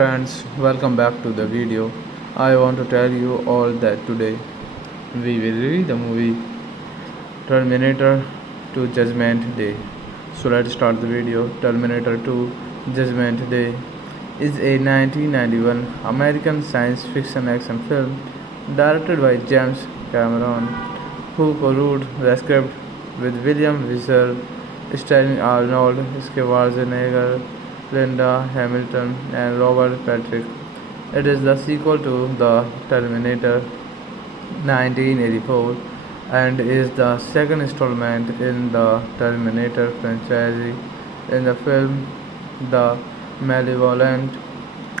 Friends, welcome back to the video. I want to tell you all that today we will review the movie Terminator 2 Judgment Day. So let's start the video. Terminator 2 Judgment Day is a 1991 American science fiction action film directed by James Cameron, who co-wrote the script with William Visser, starring Arnold Schwarzenegger, Linda Hamilton, and Robert Patrick. It is the sequel to The Terminator 1984 and is the second installment in the Terminator franchise. In the film, the malevolent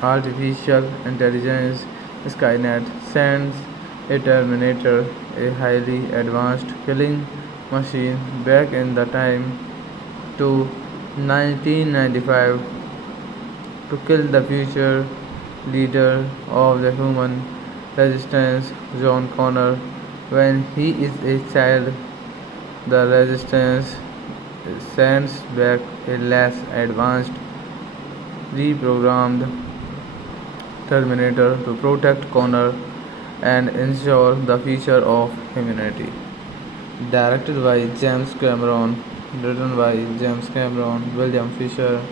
artificial intelligence Skynet sends a Terminator, a highly advanced killing machine, back in the time to 1995 to kill the future leader of the human resistance, John Connor. When he is a child, the resistance sends back a less advanced, reprogrammed Terminator to protect Connor and ensure the future of humanity. Directed by James Cameron, written by James Cameron, William Fisher,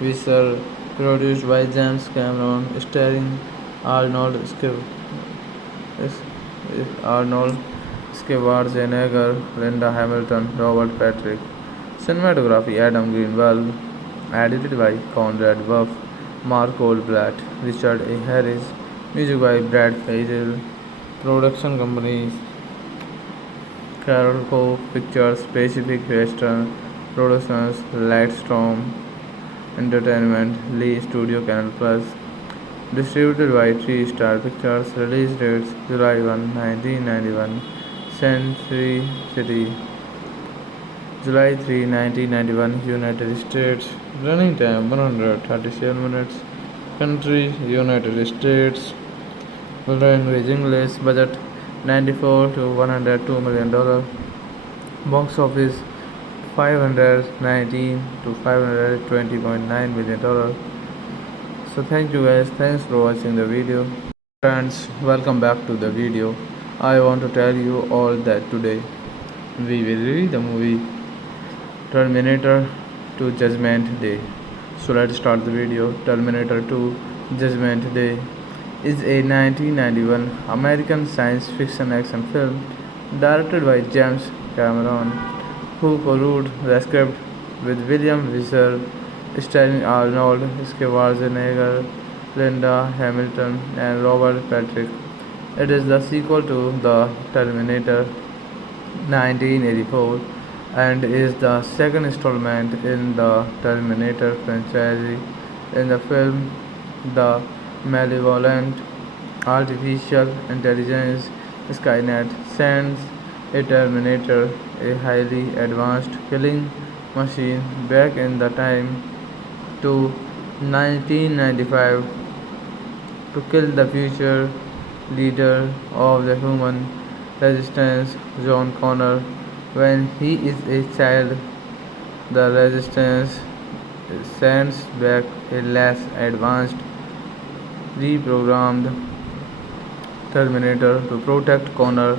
Visser, produced by James Cameron, starring Arnold Arnold Schwarzenegger, Linda Hamilton, Robert Patrick. Cinematography Adam Greenwald, edited by Conrad Buff, Mark Goldblatt, Richard A. Harris, music by Brad Fiedel. Production companies Carolco Pictures, Pacific Western Productions, Lightstorm Entertainment, Lee Studio Canal Plus. Distributed by Three Star Pictures. Release dates July 1, 1991. Century City, July 3, 1991, United States. Running time 137 minutes. Country United States. Language English. Budget $94 to $102 million. Box office 519 to $520.9 million. So thank you guys, thanks for watching the video. Friends, welcome back to the video. I want to tell you all that today we will review the movie Terminator 2 Judgment Day. So let's start the video. Terminator 2 Judgment Day is a 1991 American science fiction action film directed by James Cameron, who co-wrote the script with William Visser, starring Arnold Schwarzenegger, Linda Hamilton, and Robert Patrick. It is the sequel to The Terminator 1984 and is the second installment in the Terminator franchise. In the film, the malevolent artificial intelligence Skynet sends a Terminator, a highly advanced killing machine, back in the time to 1995 to kill the future leader of the human resistance, John Connor. When he is a child, the resistance sends back a less advanced, reprogrammed Terminator to protect Connor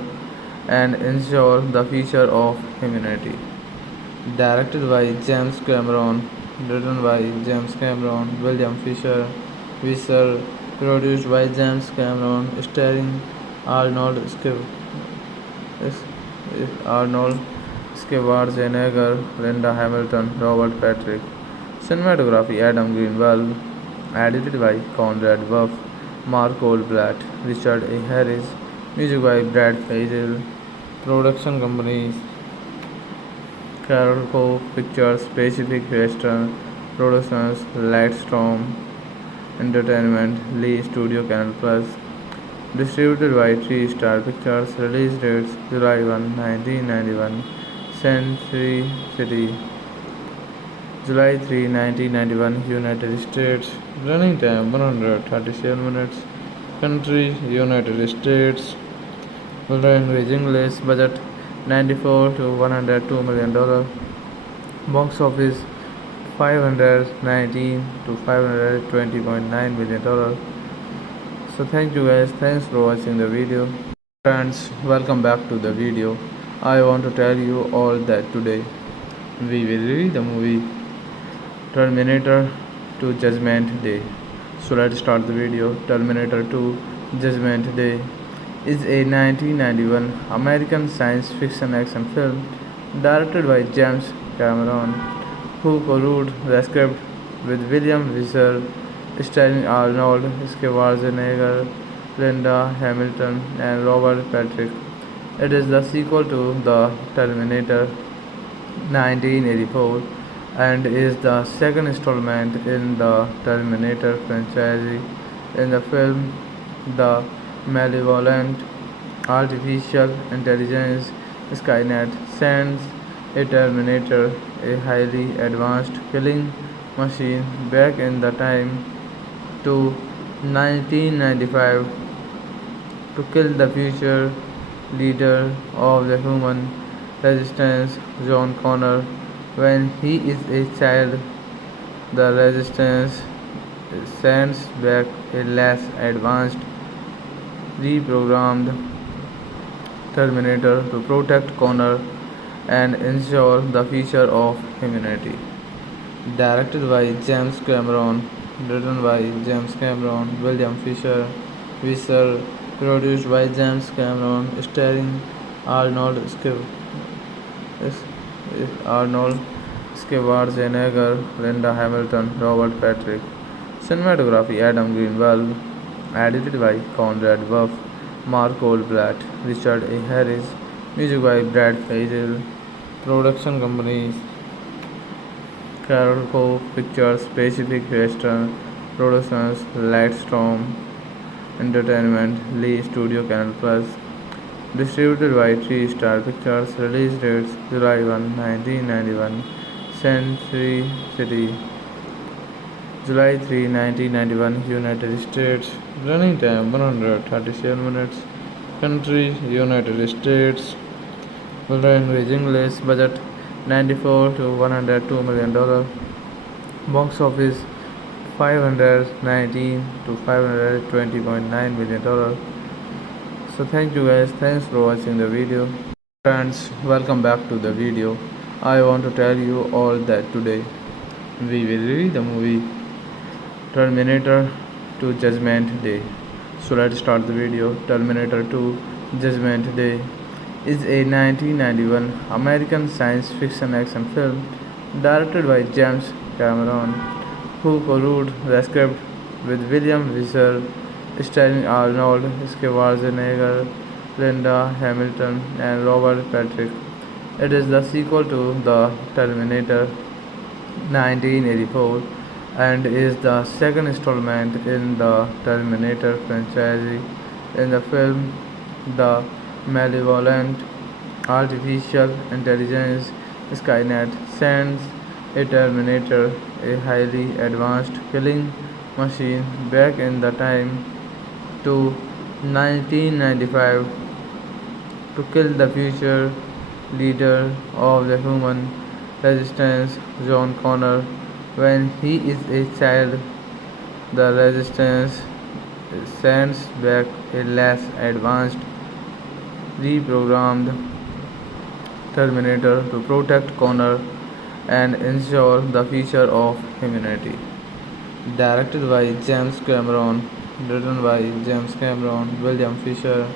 and ensure the future of humanity. Directed by James Cameron, written by James Cameron, William Fisher, Visser, produced by James Cameron, starring Arnold Arnold Schwarzenegger, Linda Hamilton, Robert Patrick. Cinematography Adam Greenwald. Edited by Conrad Buff, Mark Goldblatt, Richard A. Harris. Music by Brad Faisal. Production companies Carol Cove Pictures, Pacific Western Productions, Lightstorm Entertainment, Lee Studio Canal Plus. Distributed by Three Star Pictures. Release dates July 1, 1991. Century City, July 3, 1991, United States. Running time 137 minutes. Country United States. Language English. Budget $94 to $102 million. Box office 519 to $520.9 million. So thank you guys, thanks for watching the video. Friends, welcome back to the video. I want to tell you all that today we will review the movie Terminator 2 Judgment Day. So let's start the video. Terminator 2 Judgment Day is a 1991 American science fiction action film directed by James Cameron, who co-wrote the script with William Visser, starring Arnold Schwarzenegger, Linda Hamilton, and Robert Patrick. It is the sequel to The Terminator 1984 and is the second installment in the Terminator franchise. In the film, the malevolent artificial intelligence Skynet sends a Terminator, a highly advanced killing machine, back in the time to 1995 to kill the future leader of the human resistance, John Connor. When he is a child, the resistance sends back a less advanced, reprogrammed Terminator to protect Connor and ensure the future of humanity. Directed by James Cameron, written by James Cameron, William Fisher, Visser, produced by James Cameron, starring Arnold Arnold Schwarzenegger, Linda Hamilton, Robert Patrick. Cinematography Adam Greenwald. Edited by Conrad Buff, Mark Goldblatt, Richard A. Harris. Music by Brad Faisal. Production companies Carol Cove Pictures, Pacific Western Productions, Lightstorm Entertainment, Lee Studio Canal Plus. Distributed by Three Star Pictures. Release dates July 1, 1991. Century City, July 3, 1991, United States. Running time 137 minutes. Country United States. Language English. Budget $94 to $102 million. Box office 519 to $520.9 million. So thank you guys, thanks for watching the video. Friends, welcome back to the video. I want to tell you all that today we will review the movie Terminator 2 Judgment Day. So let's start the video. Terminator 2 Judgment Day is a 1991 American science fiction action film directed by James Cameron, who co-wrote the script with William Visser, starring Arnold Schwarzenegger, Linda Hamilton, and Robert Patrick. It is the sequel to The Terminator 1984 and is the second installment in the Terminator franchise. In the film, the malevolent artificial intelligence Skynet sends a Terminator, a highly advanced killing machine, back in the time to 1995 to kill the future leader of the human resistance, John Connor. When he is a child, the resistance sends back a less advanced, reprogrammed Terminator to protect Connor and ensure the future of humanity. Directed by James Cameron, written by James Cameron, William Visser,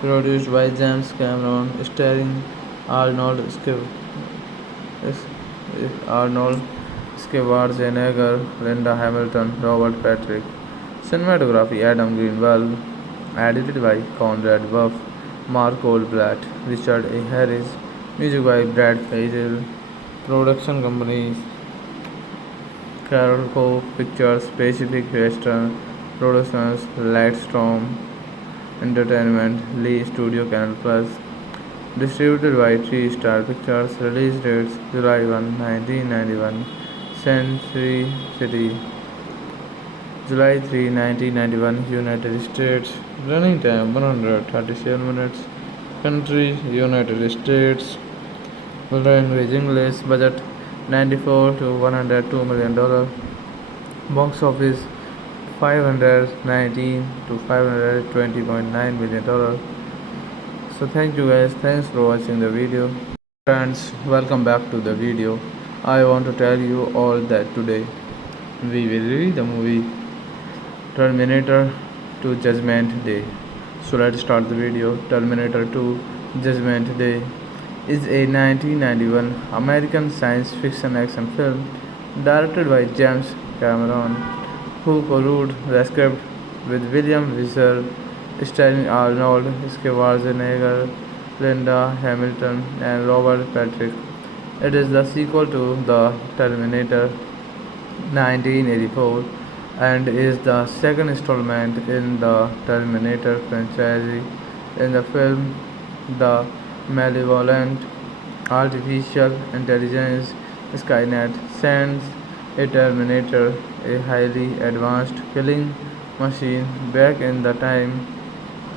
produced by James Cameron, starring Arnold Arnold Schwarzenegger, Linda Hamilton, Robert Patrick. Cinematography Adam Greenwald. Edited by Conrad Buff, Mark Goldblatt, Richard A. Harris. Music by Brad Fiedel. Production companies Carol Cove Pictures, Pacific Western Productions, Lightstorm Entertainment, Lee Studio Canal Plus. Distributed by Three Star Pictures. Release dates July 1, 1991. Century City, July 3, 1991, United States. Running time 137 minutes. Country United States. Language English. Budget $94 to $102 million. Box office 519 to $520.9 million. So thank you guys, thanks for watching the video. Friends, welcome back to the video. I want to tell you all that today we will review the movie Terminator 2 Judgment Day. So let's start the video. Terminator 2 Judgment Day is a 1991 American science fiction action film directed by James Cameron, who co-wrote the script with William Visser, starring Arnold Schwarzenegger, Linda Hamilton, and Robert Patrick. It is the sequel to The Terminator 1984 and is the second installment in the Terminator franchise. In the film, the malevolent artificial intelligence Skynet sends a Terminator, a highly advanced killing machine, back in the time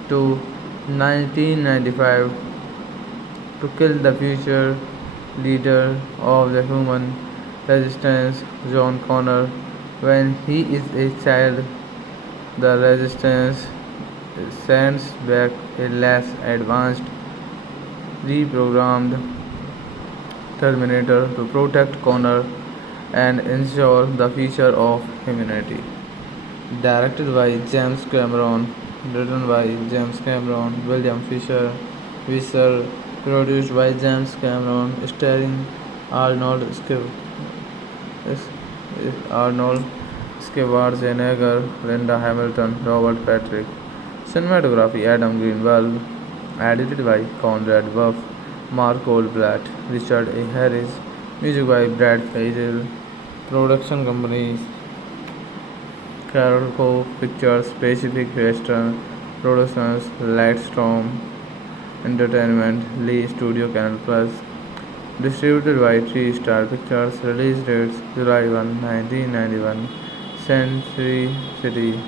to 1995 to kill the future leader of the human resistance, John Connor. When he is a child, the resistance sends back a less advanced, reprogrammed Terminator to protect Connor and ensure the future of humanity. Directed by James Cameron, written by James Cameron, William Visser, produced by James Cameron, starring Arnold Arnold Schwarzenegger, Linda Hamilton, Robert Patrick. Cinematography Adam Greenwald. Edited by Conrad Buff, Mark Goldblatt, Richard A. Harris. Music by Brad Fiedel. Production companies Carol Cove Pictures, Pacific Western Productions, Lightstorm Entertainment, Lee Studio Canal Plus. Distributed by Three Star Pictures. Release dates July 1, 1991. Century City,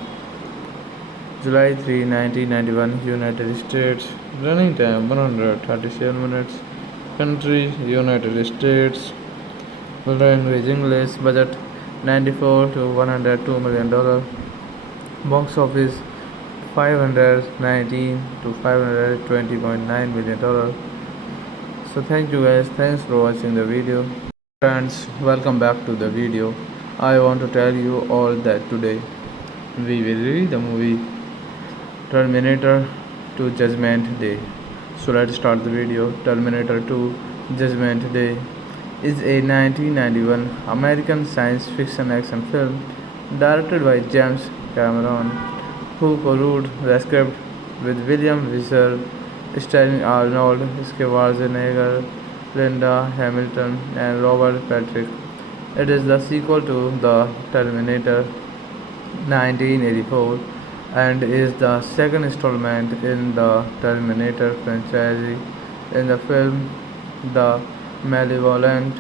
July 3, 1991, United States. Running time 137 minutes. Country United States. Language English. Budget $94 to $102 million. Box office 519 to $520.9 million. So thank you guys, thanks for watching the video. Friends, welcome back to the video. I want to tell you all that today we will review the movie Terminator to Judgment Day. So let's start the video. Terminator 2 Judgment Day is a 1991 American science fiction action film directed by James Cameron, who co-wrote the script with William Visser, starring Arnold Schwarzenegger, Linda Hamilton, and Robert Patrick. It is the sequel to The Terminator 1984 and is the second installment in the Terminator franchise. In the film, the malevolent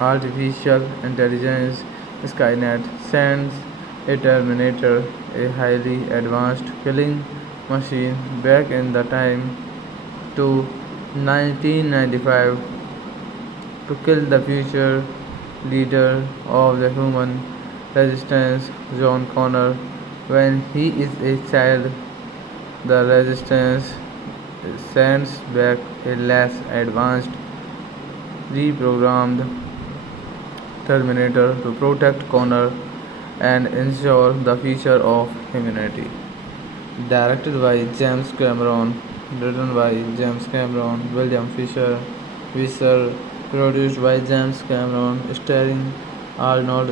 artificial intelligence Skynet sends a Terminator, a highly advanced killing machine, back in the time to 1995 to kill the future leader of the human resistance, John Connor. When he is a child, the resistance sends back a less advanced, reprogrammed Terminator to protect Connor and ensure the future of humanity. Directed by James Cameron, written by James Cameron, William Visser, produced by James Cameron, starring Arnold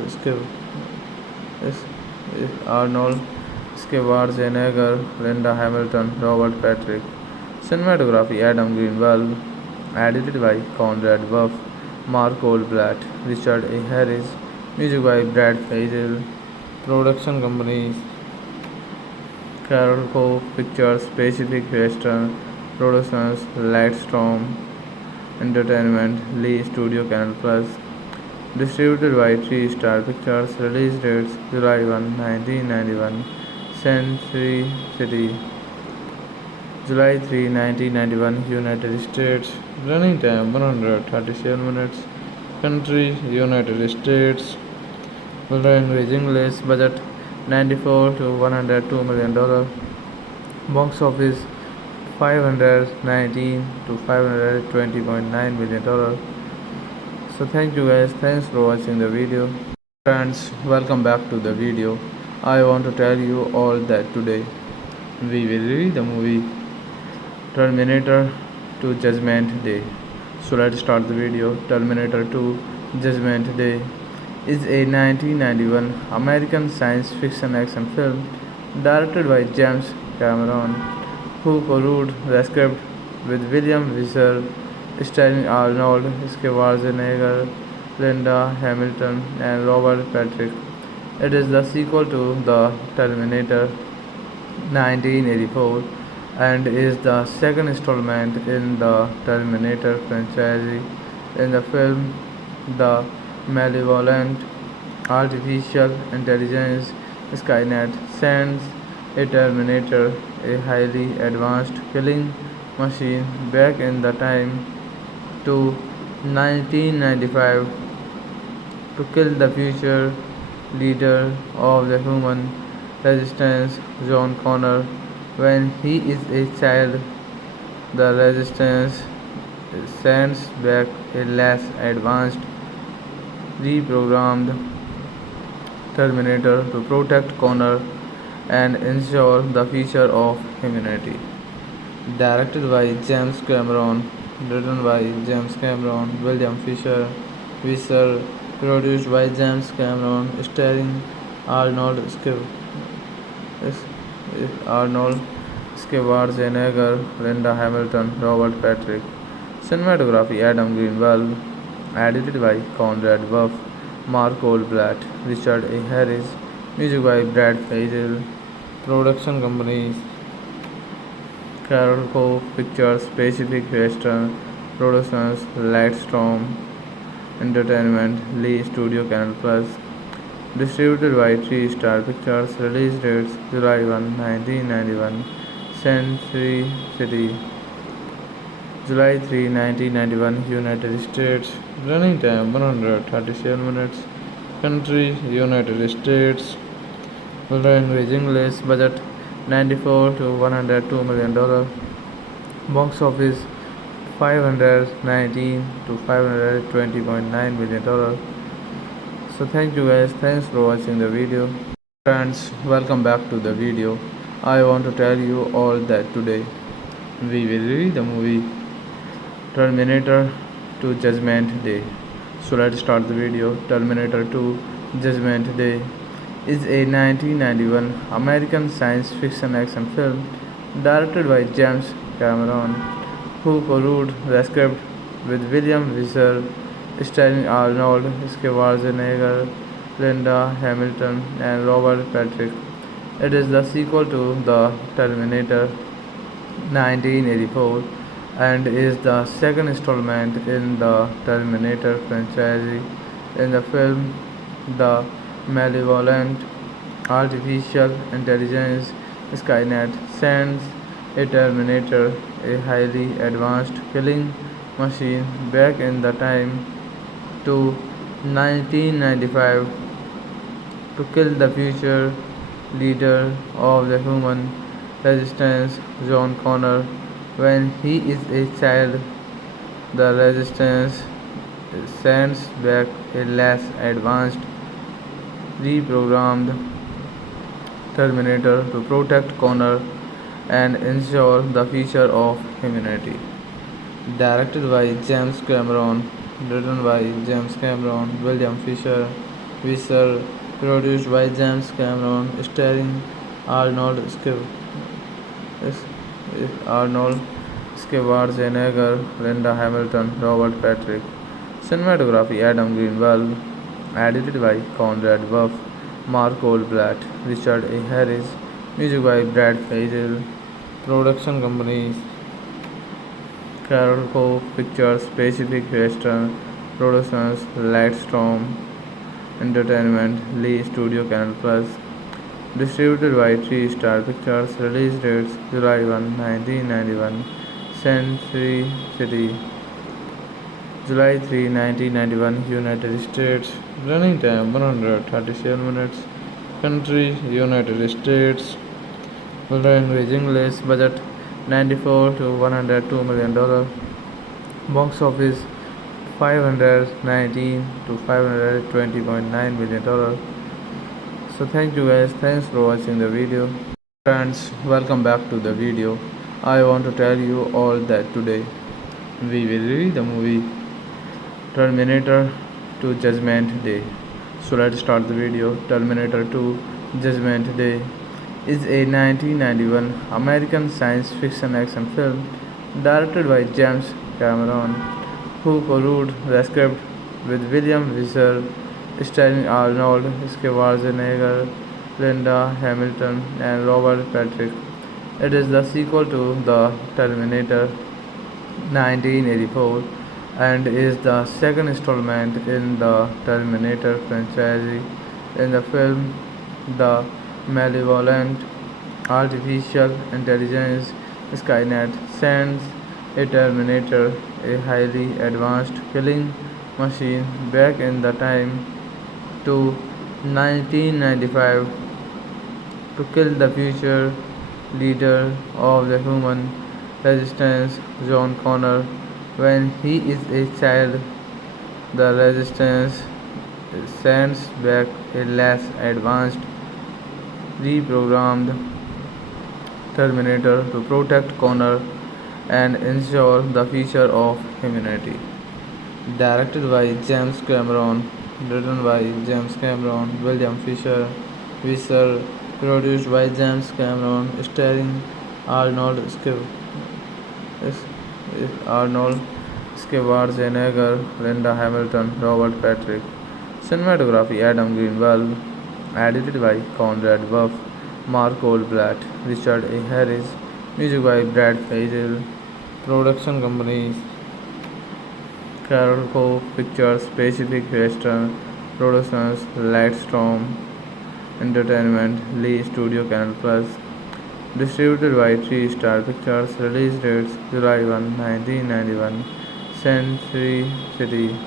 Arnold Schwarzenegger, Linda Hamilton, Robert Patrick. Cinematography Adam Greenwald. Edited by Conrad Buff, Mark Goldblatt, Richard A. Harris. Music by Brad Faisal. Production companies Carol Cove Pictures, Pacific Western Productions, Lightstorm Entertainment, Lee Studio Canal Plus. Distributed by Three Star Pictures. Release dates July 1, 1991. Century City, July 3, 1991, United States. Running time 137 minutes. Country United States. Language English. Budget $94 to $102 million. Box office 519 to $520.9 million. So thank you guys, thanks for watching the video. Friends, welcome back to the video. I want to tell you all that today we will review the movie Terminator to Judgment Day. So let's start the video. Terminator 2 Judgment Day is a 1991 American science fiction action film directed by James Cameron, who co-wrote the script with William Visser, starring Arnold Schwarzenegger, Linda Hamilton, and Robert Patrick. It is the sequel to The Terminator 1984 and is the second installment in the Terminator franchise. In the film, the malevolent artificial intelligence Skynet sends a Terminator, a highly advanced killing machine, back in the time to 1995 to kill the future leader of the human resistance, John Connor. When he is a child, the resistance sends back a less advanced, reprogrammed Terminator to protect Connor and ensure the future of humanity. Directed by James Cameron, written by James Cameron, William Visser, produced by James Cameron, starring Arnold Arnold Schwarzenegger, Linda Hamilton, Robert Patrick. Cinematography Adam Greenwald. Edited by Conrad Buff, Mark Goldblatt, Richard A. Harris. Music by Brad Faisal. Production companies Carol Cove Pictures, Pacific Western Productions, Lightstorm Entertainment, Lee Studio Canal Plus. Distributed by Three Star Pictures. Release dates July 1, 1991. Century City, July 3, 1991, United States. Running time 137 minutes. Country United States. Language English. Budget $94 to $102 million. Box office 519 to $520.9 million. So thank you guys, thanks for watching the video. Friends, welcome back to the video. I want to tell you all that today we will review the movie Terminator to Judgment Day. So let's start the video. Terminator 2 Judgment Day is a 1991 American science fiction action film directed by James Cameron, who co-wrote the script with William Visser, starring Arnold Schwarzenegger, Linda Hamilton, and Robert Patrick. It is the sequel to The Terminator 1984 and is the second installment in the Terminator franchise. In the film, the malevolent artificial intelligence Skynet sends a Terminator, a highly advanced killing machine, back in the time to 1995 to kill the future leader of the human resistance, John Connor. When he is a child, the resistance sends back a less advanced, reprogrammed Terminator to protect Connor and ensure the future of humanity. Directed by James Cameron, written by James Cameron, William Visser, produced by James Cameron, starring Arnold Arnold Schwarzenegger, Linda Hamilton, Robert Patrick. Cinematography Adam Greenwald. Edited by Conrad Buff, Mark Goldblatt, Richard A. Harris. Music by Brad Fiedel. Production companies Carol Cove Pictures, Pacific Western Productions, Lightstorm Entertainment, Lee Studio Canal Plus. Distributed by Three Star Pictures. Release dates July 1, 1991. Century City, July 3, 1991, United States. Running time 137 minutes. Country United States. Language English. Budget $94 to $102 million. Box office $519 to $520.9 million. So thank you guys. Thanks for watching the video. Friends, welcome back to the video. I want to tell you all that today we will review the movie Terminator to Judgment Day. So let's start the video. Terminator 2 Judgment Day is a 1991 American science fiction action film directed by James Cameron, who co-wrote the script with William Visser, starring Arnold Schwarzenegger, Linda Hamilton, and Robert Patrick. It is the sequel to The Terminator 1984 and is the second installment in the Terminator franchise. In the film, the malevolent artificial intelligence Skynet sends a Terminator, a highly advanced killing machine, back in the time to 1995 to kill the future leader of the human resistance, John Connor. When he is a child, the resistance sends back a less advanced, reprogrammed Terminator to protect Connor and ensure the future of humanity. Directed by James Cameron, written by James Cameron, William Visser, produced by James Cameron, starring Arnold Arnold Schwarzenegger, Linda Hamilton, Robert Patrick. Cinematography Adam Greenwald. Edited by Conrad Buff, Mark Goldblatt, Richard A. Harris. Music by Brad Fiedel. Production companies Carol Cove Pictures, Pacific Western Productions, Lightstorm Entertainment, Lee Studio Canal Plus. Distributed by Three Star Pictures. Release dates July 1, 1991. Century City,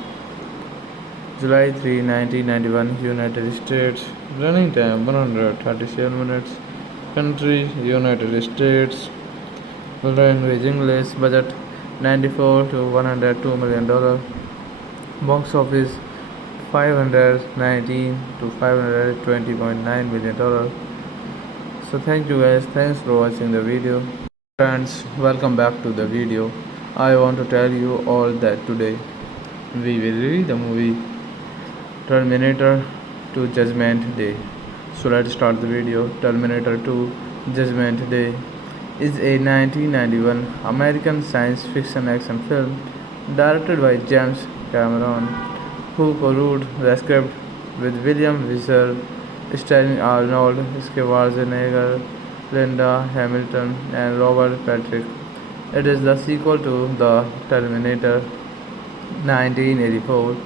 July 3, 1991, United States. Running time 137 minutes. Country United States. Language English. Budget $94 to $102 million. Box office 519 to 520.9 million dollars. So thank you guys, thanks for watching the video. Friends, welcome back to the video. I want to tell you all that today we will review the movie Terminator to Judgment Day. So let's start the video. Terminator 2 Judgment Day is a 1991 American science fiction action film directed by James Cameron, who co-wrote the script with William Visser, starring Arnold Schwarzenegger, Linda Hamilton, and Robert Patrick. It is the sequel to The Terminator 1984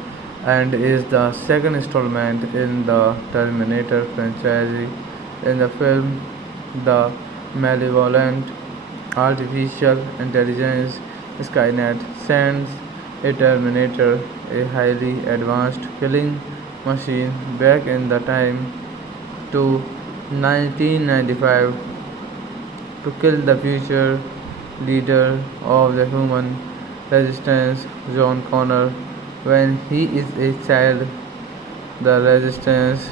and is the second installment in the Terminator franchise. In the film, the malevolent artificial intelligence Skynet sends a Terminator, a highly advanced killing machine, back in the time to 1995 to kill the future leader of the human resistance, John Connor. When he is a child, the resistance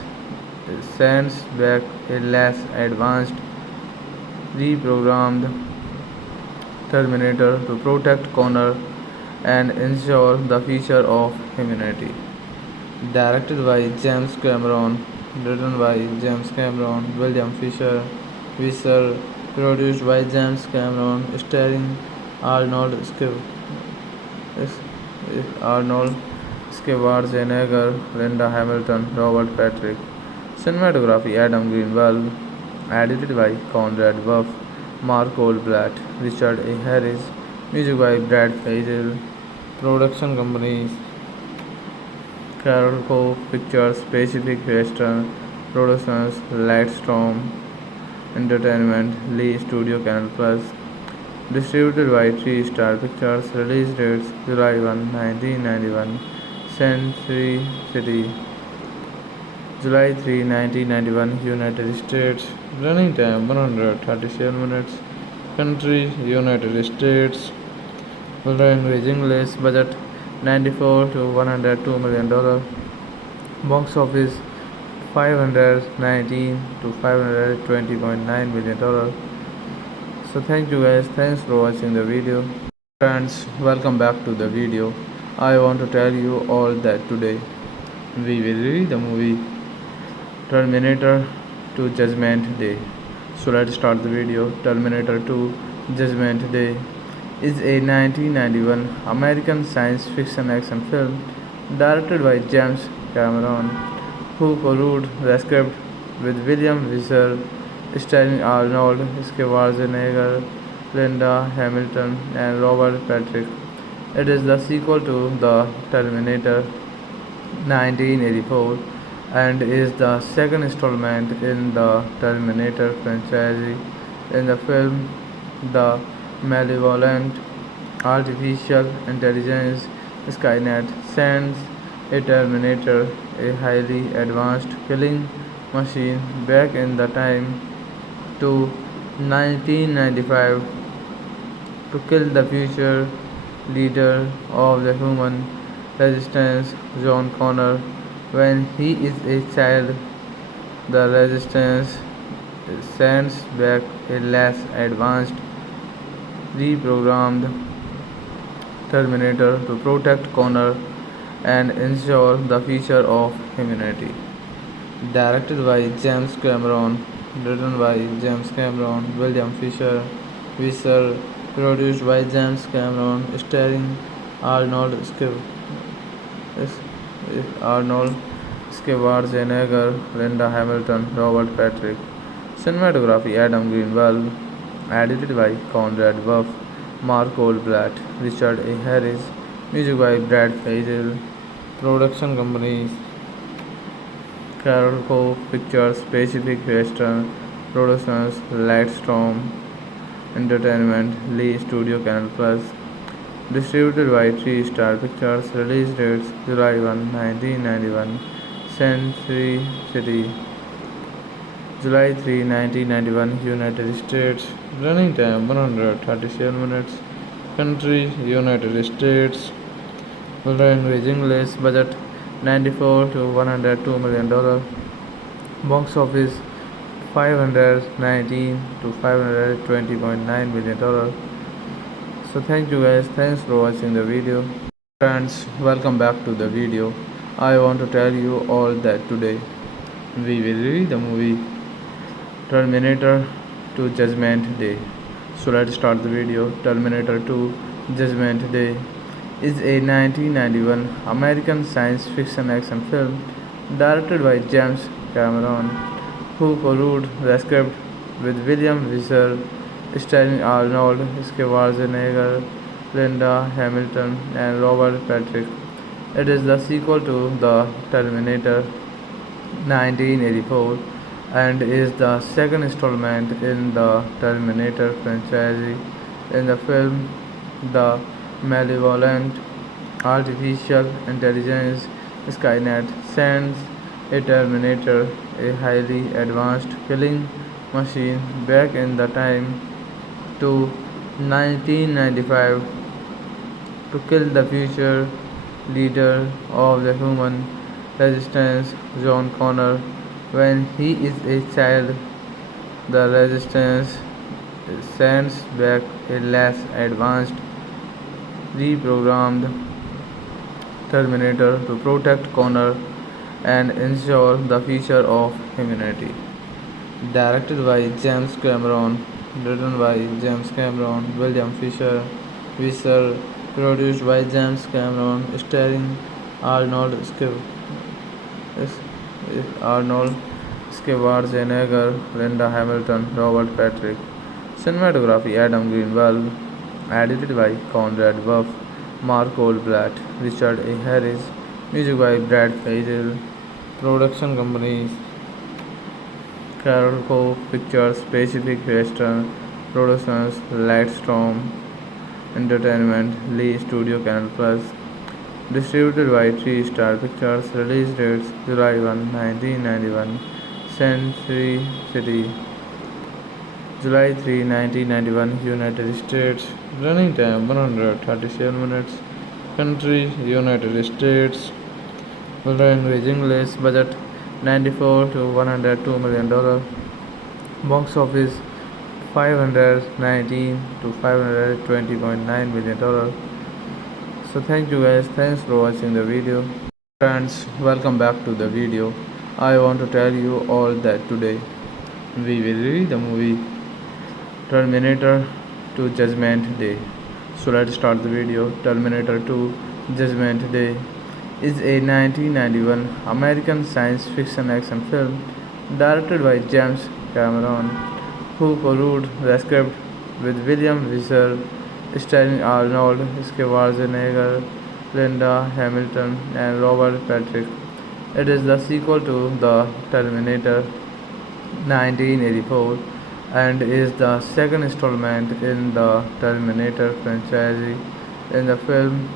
sends back a less advanced, reprogrammed Terminator to protect Connor and ensure the future of humanity. Directed by James Cameron, written by James Cameron, William Visser, produced by James Cameron, starring Arnold Arnold Schwarzenegger, Linda Hamilton, Robert Patrick. Cinematography Adam Greenwald. Edited by Conrad Buff, Mark Goldblatt, Richard A. Harris. Music by Brad Fiedel. Production companies Carol Cove Pictures, Pacific Western Productions, Lightstorm Entertainment, Lee Studio Canal Plus. Distributed by Three Star Pictures. Release dates July 1, 1991. Century City, July 3, 1991, United States. Running time 137 minutes. Country United States. Language English. Budget 94 to 102 million dollar. Box office 519 to 520.9 million dollar. So thank you guys, thanks for watching the video. Friends, welcome back to the video. I want to tell you all that today we will review the movie Terminator to Judgment Day. So let's start the video. Terminator 2 Judgment Day is a 1991 American science fiction action film directed by James Cameron, who co-wrote the script with William Visser, starring Arnold Schwarzenegger, Linda Hamilton, and Robert Patrick. It is the sequel to The Terminator 1984 and is the second installment in the Terminator franchise. In the film, the malevolent artificial intelligence Skynet sends a Terminator, a highly advanced killing machine, back in the time to 1995 to kill the future leader of the human resistance, John Connor. When he is a child, the resistance sends back a less advanced, reprogrammed Terminator to protect Connor and ensure the future of humanity. Directed by James Cameron, written by James Cameron, William Visser, produced by James Cameron, starring Arnold Arnold Schwarzenegger, Linda Hamilton, Robert Patrick. Cinematography Adam Greenwald. Edited by Conrad Buff, Mark Goldblatt, Richard A. Harris. Music by Brad Fiedel. Production companies Carol Cove Pictures, Pacific Western Productions, Lightstorm Entertainment, Lee Studio Canal Plus. Distributed by Three Star Pictures. Release dates July 1, 1991. Century City, July 3, 1991, United States. Running time 137 minutes. Country United States. Language English. Budget 94 to 102 million dollar. Box office 519 to 520.9 million dollar. So thank you guys, thanks for watching the video. Friends, welcome back to the video. I want to tell you all that today we will review the movie Terminator to Judgment Day. So let's start the video. Terminator 2 Judgment Day is a 1991 American science fiction action film directed by James Cameron, who co-wrote the script with William Visser, starring Arnold Schwarzenegger, Linda Hamilton, and Robert Patrick. It is the sequel to The Terminator 1984 and is the second installment in the Terminator franchise. In the film, the malevolent artificial intelligence Skynet sends a Terminator, a highly advanced killing machine, back in the time to 1995 to kill the future leader of the human resistance, John Connor. When he is a child, the resistance sends back a less advanced, reprogrammed Terminator to protect Connor and ensure the future of humanity. Directed by James Cameron, written by James Cameron, William Visser, produced by James Cameron, starring Arnold Arnold Schwarzenegger, Linda Hamilton, Robert Patrick. Cinematography Adam Greenwald. Edited by Conrad Buff, Mark Goldblatt, Richard A. Harris. Music by Brad Fiedel. Production companies Carol Cove Pictures, Pacific Western Productions, Lightstorm Entertainment, Lee Studio Canal Plus. Distributed by Three Star Pictures. Release dates July 1, 1991. Century City, July 3, 1991, United States. Running time 137 minutes. Country United States. Language English. Budget 94 to 102 million dollar. Box office 519 to 520.9 million dollar. So thank you guys, thanks for watching the video. Friends, welcome back to the video. I want to tell you all that today we will review the movie Terminator to Judgment Day. So let's start the video. Terminator 2 Judgment Day is a 1991 American science fiction action film directed by James Cameron, who co-wrote the script with William Visser, starring Arnold Schwarzenegger, Linda Hamilton, and Robert Patrick. It is the sequel to The Terminator 1984 and is the second installment in the Terminator franchise. In the film,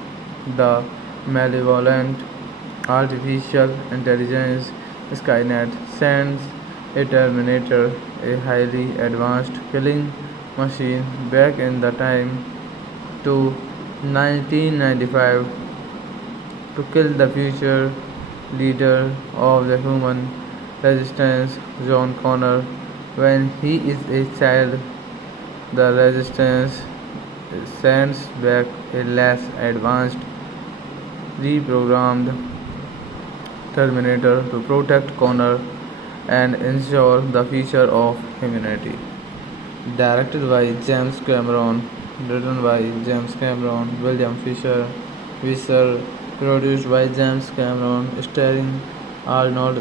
the malevolent artificial intelligence Skynet sends a Terminator, a highly advanced killing machine, back in the time to 1995 to kill the future leader of the human resistance, John Connor. When he is a child, the resistance sends back a less advanced, reprogrammed Terminator to protect Connor and ensure the future of humanity. Directed by James Cameron, written by James Cameron, William Visser, produced by James Cameron, starring Arnold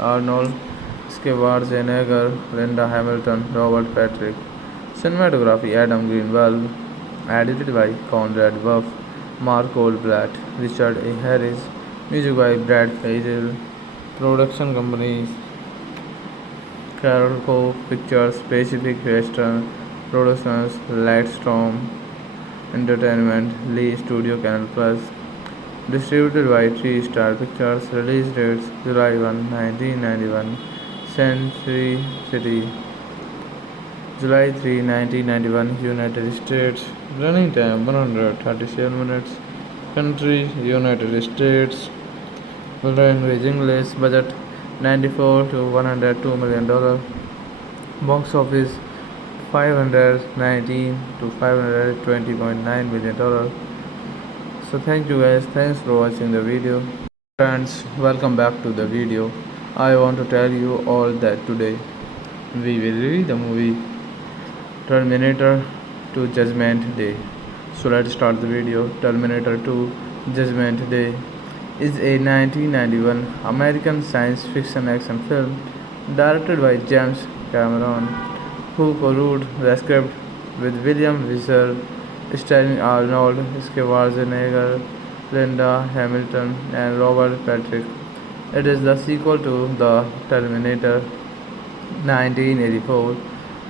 Arnold Schwarzenegger, Linda Hamilton, Robert Patrick. Cinematography Adam Greenwald. Edited by Conrad Buff, Mark Goldblatt, Richard A. Harris. Music by Brad Fiedel. Production companies Carol Cove Pictures, Pacific Western Productions, Lightstorm Entertainment, Lee Studio Canal Plus. Distributed by Three Star Pictures. Release dates July 1, 1991. Century City, July 3, 1991, United States. Running time 137 minutes. Country United States. Ranging list budget 94 to 102 million dollar. Box office 519 to 520.9 million dollar. So thank you guys. Thanks for watching the video. Friends, welcome back to the video. I want to tell you all that today we will review the movie Terminator 2 Judgment Day. So let's start the video. Terminator 2 Judgment Day is a 1991 American science fiction action film directed by James Cameron, who co-wrote the script with William Visser, starring Arnold Schwarzenegger, Linda Hamilton, and Robert Patrick. It is the sequel to The Terminator 1984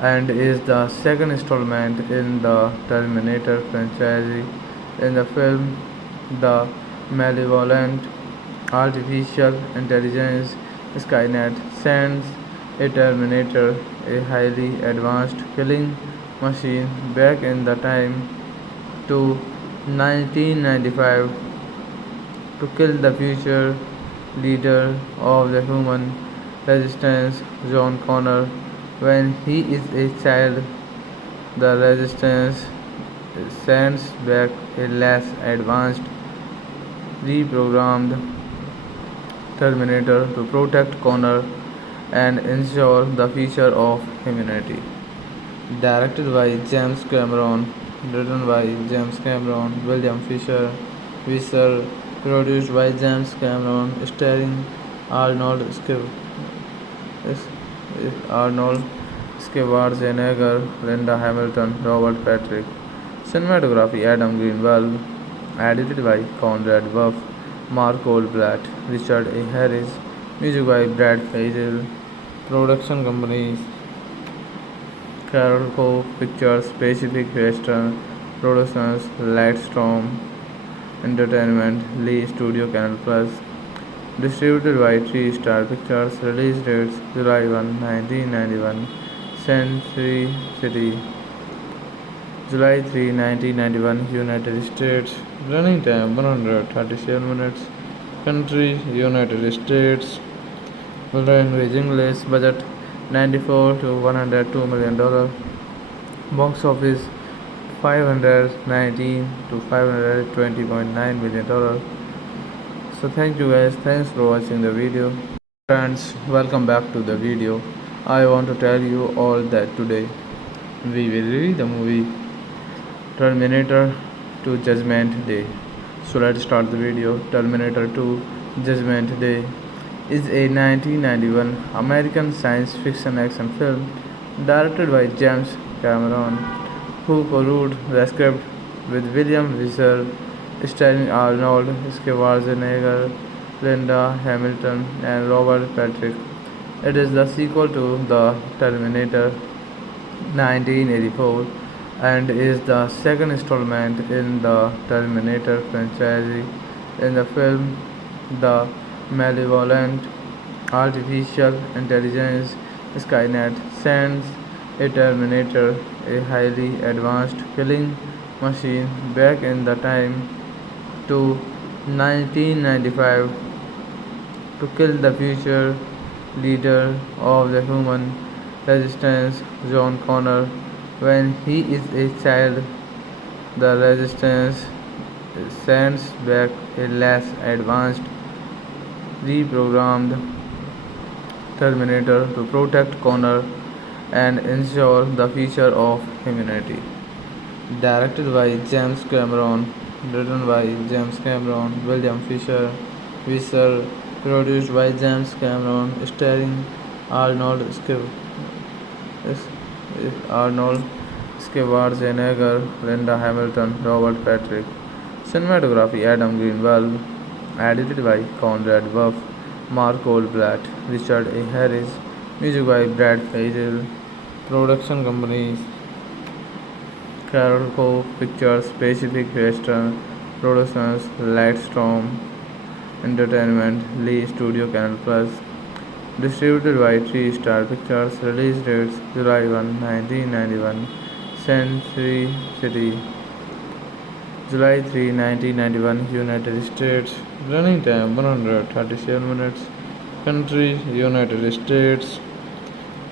and is the second installment in the Terminator franchise. In the film, the malevolent artificial intelligence Skynet sends a Terminator, a highly advanced killing machine, back in the time to 1995 to kill the future leader of the human resistance, John Connor. When he is a child, the resistance sends back a less advanced, reprogrammed Terminator to protect Connor and ensure the future of humanity. Directed by James Cameron, written by James Cameron, William Visser, produced by James Cameron, starring Arnold Arnold Schwarzenegger, Linda Hamilton, Robert Patrick. Cinematography Adam Greenwald. Edited by Conrad Buff, Mark Goldblatt, Richard A. Harris. Music by Brad Fiedel. Production companies Carol Cove Pictures, Pacific Western Productions, Lightstorm Entertainment, Lee Studio Canal Plus. Distributed by Three Star Pictures. Release dates July 1, 1991. Century City, July 3, 1991, United States. Running time 137 minutes. Country United States. Ranging list budget 94 to 102 million dollar. Box office 519 to 520.9 million dollar. So thank you guys. Thanks for watching the video. Friends, welcome back to the video. I want to tell you all that today we will review the movie Terminator 2 Judgment Day. So let's start the video. Terminator 2 Judgment Day is a 1991 American science fiction action film directed by James Cameron, who co-wrote the script with William Visser, starring Arnold Schwarzenegger, Linda Hamilton, and Robert Patrick. It is the sequel to The Terminator 1984 and is the second installment in the Terminator franchise. In the film, the malevolent artificial intelligence Skynet sends a Terminator, a highly advanced killing machine, back in the time to 1995 to kill the future leader of the human resistance, John Connor. When he is a child, the resistance sends back a less advanced, reprogrammed Terminator to protect Connor and ensure the future of humanity. Directed by James Cameron, written by James Cameron, William Visser, produced by James Cameron, starring Arnold Arnold Schwarzenegger, Linda Hamilton, Robert Patrick. Cinematography Adam Greenwald. Edited by Conrad Buff, Mark Goldblatt, Richard A. Harris. Music by Brad Fiedel. Production companies Carol Cove Pictures, Pacific Western Productions, Lightstorm Entertainment, Lee Studio Canal Plus. Distributed by Three Star Pictures. Release dates July 1, 1991. Century City, July 3, 1991, United States. Running time 137 minutes. Country United States.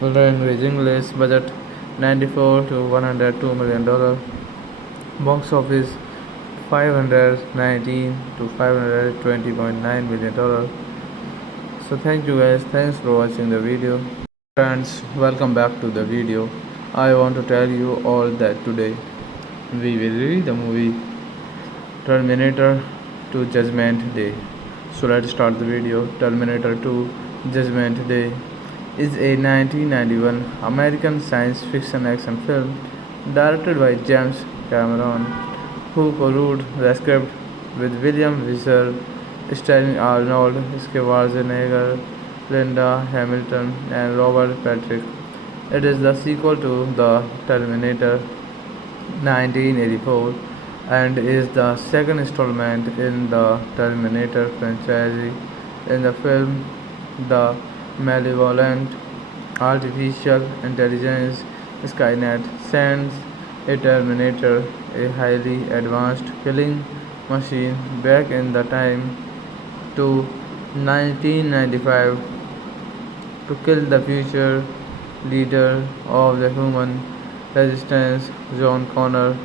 Language English. Budget 94 to $102 million. Box office 519 to $520.9 million. So thank you guys. Thanks for watching the video. Friends, welcome back to the video. I want to tell you all that today we will review the movie Terminator 2 Judgment Day. So let's start the video. Terminator 2 Judgment Day is a 1991 American science fiction action film directed by James Cameron, who co-wrote the script with William Visser, starring Arnold Schwarzenegger, Linda Hamilton, and Robert Patrick. It is the sequel to The Terminator 1984 and is the second installment in the Terminator franchise. In the film, the malevolent artificial intelligence Skynet sends a Terminator, a highly advanced killing machine, back in the time to 1995 to kill the future leader of the human resistance, John Connor.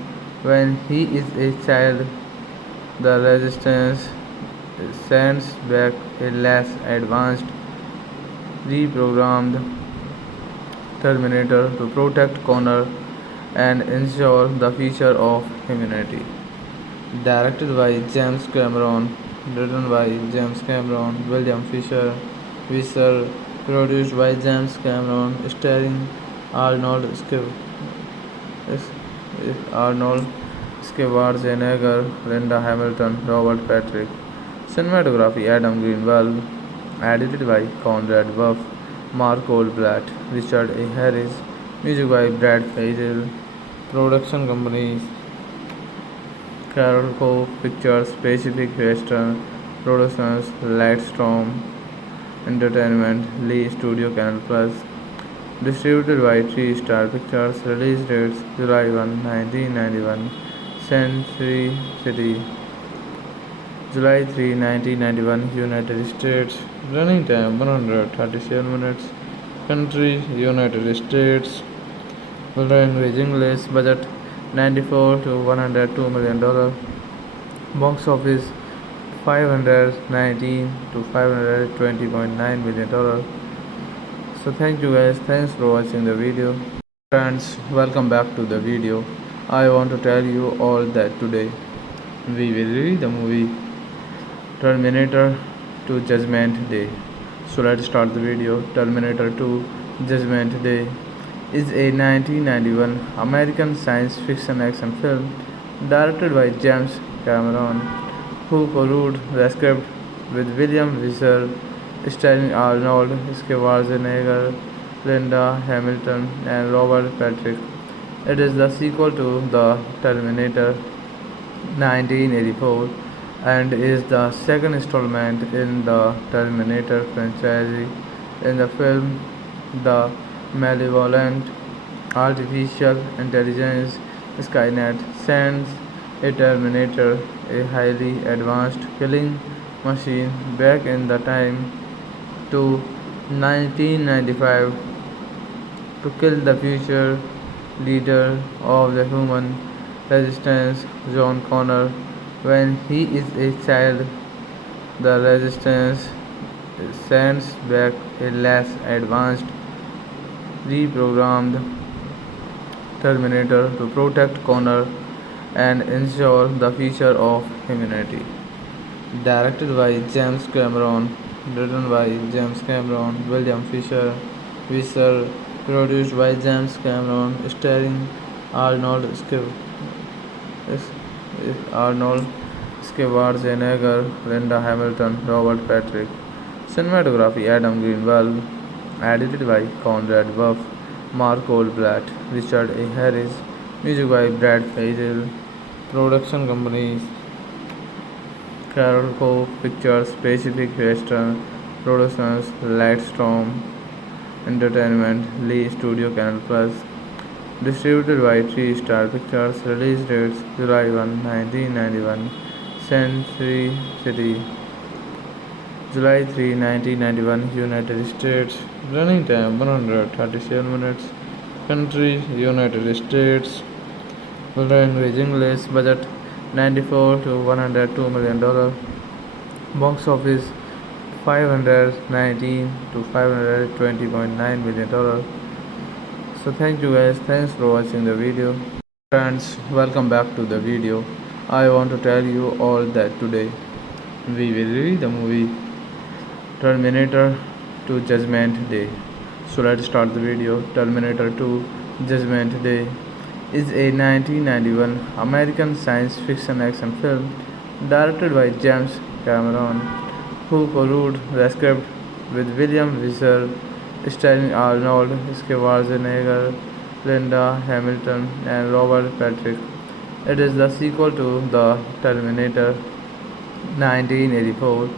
When he is a child, the resistance sends back a less advanced, reprogrammed Terminator to protect Connor and ensure the future of humanity. Directed by James Cameron, written by James Cameron, William Visser, produced by James Cameron, starring Arnold Arnold Schwarzenegger, Linda Hamilton, Robert Patrick. Cinematography Adam Greenwald. Edited by Conrad Buff, Mark Goldblatt, Richard A. Harris. Music by Brad Fiedel. Production companies Carol Cove Pictures, Pacific Western Productions, Lightstorm Entertainment, Lee Studio Canal Plus. Distributed by Three Star Pictures. Release dates July 1, 1991. Century City. July 3, 1991, United States. Running time 137 minutes. Country United States. Language English. Budget 94 to $102 million. Box office 519 to $520.9 million. So thank you guys. Thanks for watching the video. Friends, welcome back to the video. I want to tell you all that today we will review the movie Terminator 2 Judgment Day. So let's start the video. Terminator 2 Judgment Day is a 1991 American science fiction action film directed by James Cameron, who co-wrote the script with William Visser, starring Arnold Schwarzenegger, Linda Hamilton, and Robert Patrick. It is the sequel to The Terminator 1984 and is the second installment in the Terminator franchise. In the film, the malevolent artificial intelligence Skynet sends a Terminator, a highly advanced killing machine, back in the time to 1995 to kill the future leader of the human resistance, John Connor. When he is a child, the resistance sends back a less advanced, reprogrammed Terminator to protect Connor and ensure the future of humanity. Directed by James Cameron, written by James Cameron, William Visser, produced by James Cameron, starring Arnold Arnold Schwarzenegger, Linda Hamilton, Robert Patrick. Cinematography Adam Greenwald. Edited by Conrad Buff, Mark Goldblatt, Richard A. Harris. Music by Brad Fiedel. Production companies Carol Cove Pictures, Pacific Western Productions, Lightstorm Entertainment, Lee Studio Canal Plus. Distributed by Three Star Pictures. Release dates July 1, 1991. Century City, July 3, 1991, United States. Running time 137 minutes. Country United States. Language English. Budget 94 to $102 million. Box office 519 to $520.9 million. So thank you guys, thanks for watching the video. Friends, welcome back to the video. I want to tell you all that today we will review the movie Terminator 2 Judgment Day. So let's start the video. Terminator 2 Judgment Day is a 1991 American science fiction action film directed by James Cameron, who co-wrote the script with William Visser, starring Arnold Schwarzenegger, Linda Hamilton, and Robert Patrick. It is the sequel to The Terminator 1984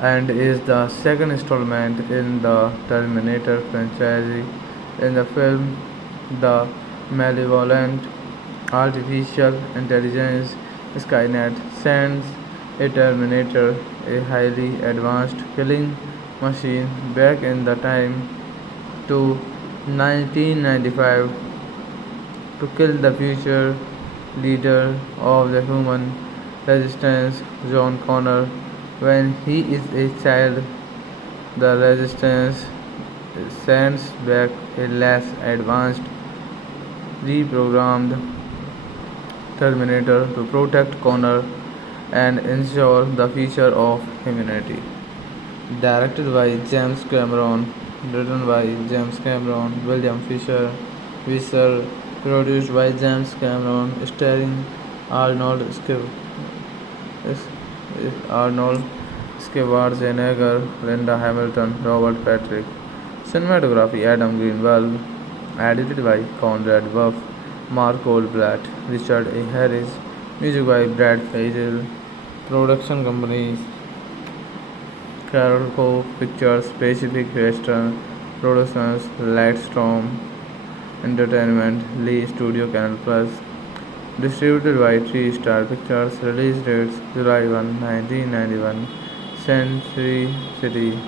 and is the second installment in the Terminator franchise. In the film, the malevolent artificial intelligence Skynet sends a Terminator, a highly advanced killing machine, back in the time to 1995 to kill the future leader of the human resistance, John Connor. When he is a child, the resistance sends back a less advanced, reprogrammed Terminator to protect Connor and ensure the future of humanity. Directed by James Cameron, written by James Cameron, William Visser, produced by James Cameron, starring Arnold Arnold Schwarzenegger, Linda Hamilton, Robert Patrick. Cinematography Adam Greenwald. Edited by Conrad Buff, Mark Goldblatt, Richard A. Harris. Music by Brad Faisal. Production companies Carol Cove Pictures, Pacific Western Productions, Lightstorm Entertainment, Lee Studio Canal Plus. Distributed by Three Star Pictures. Release dates July 1, 1991. Century City,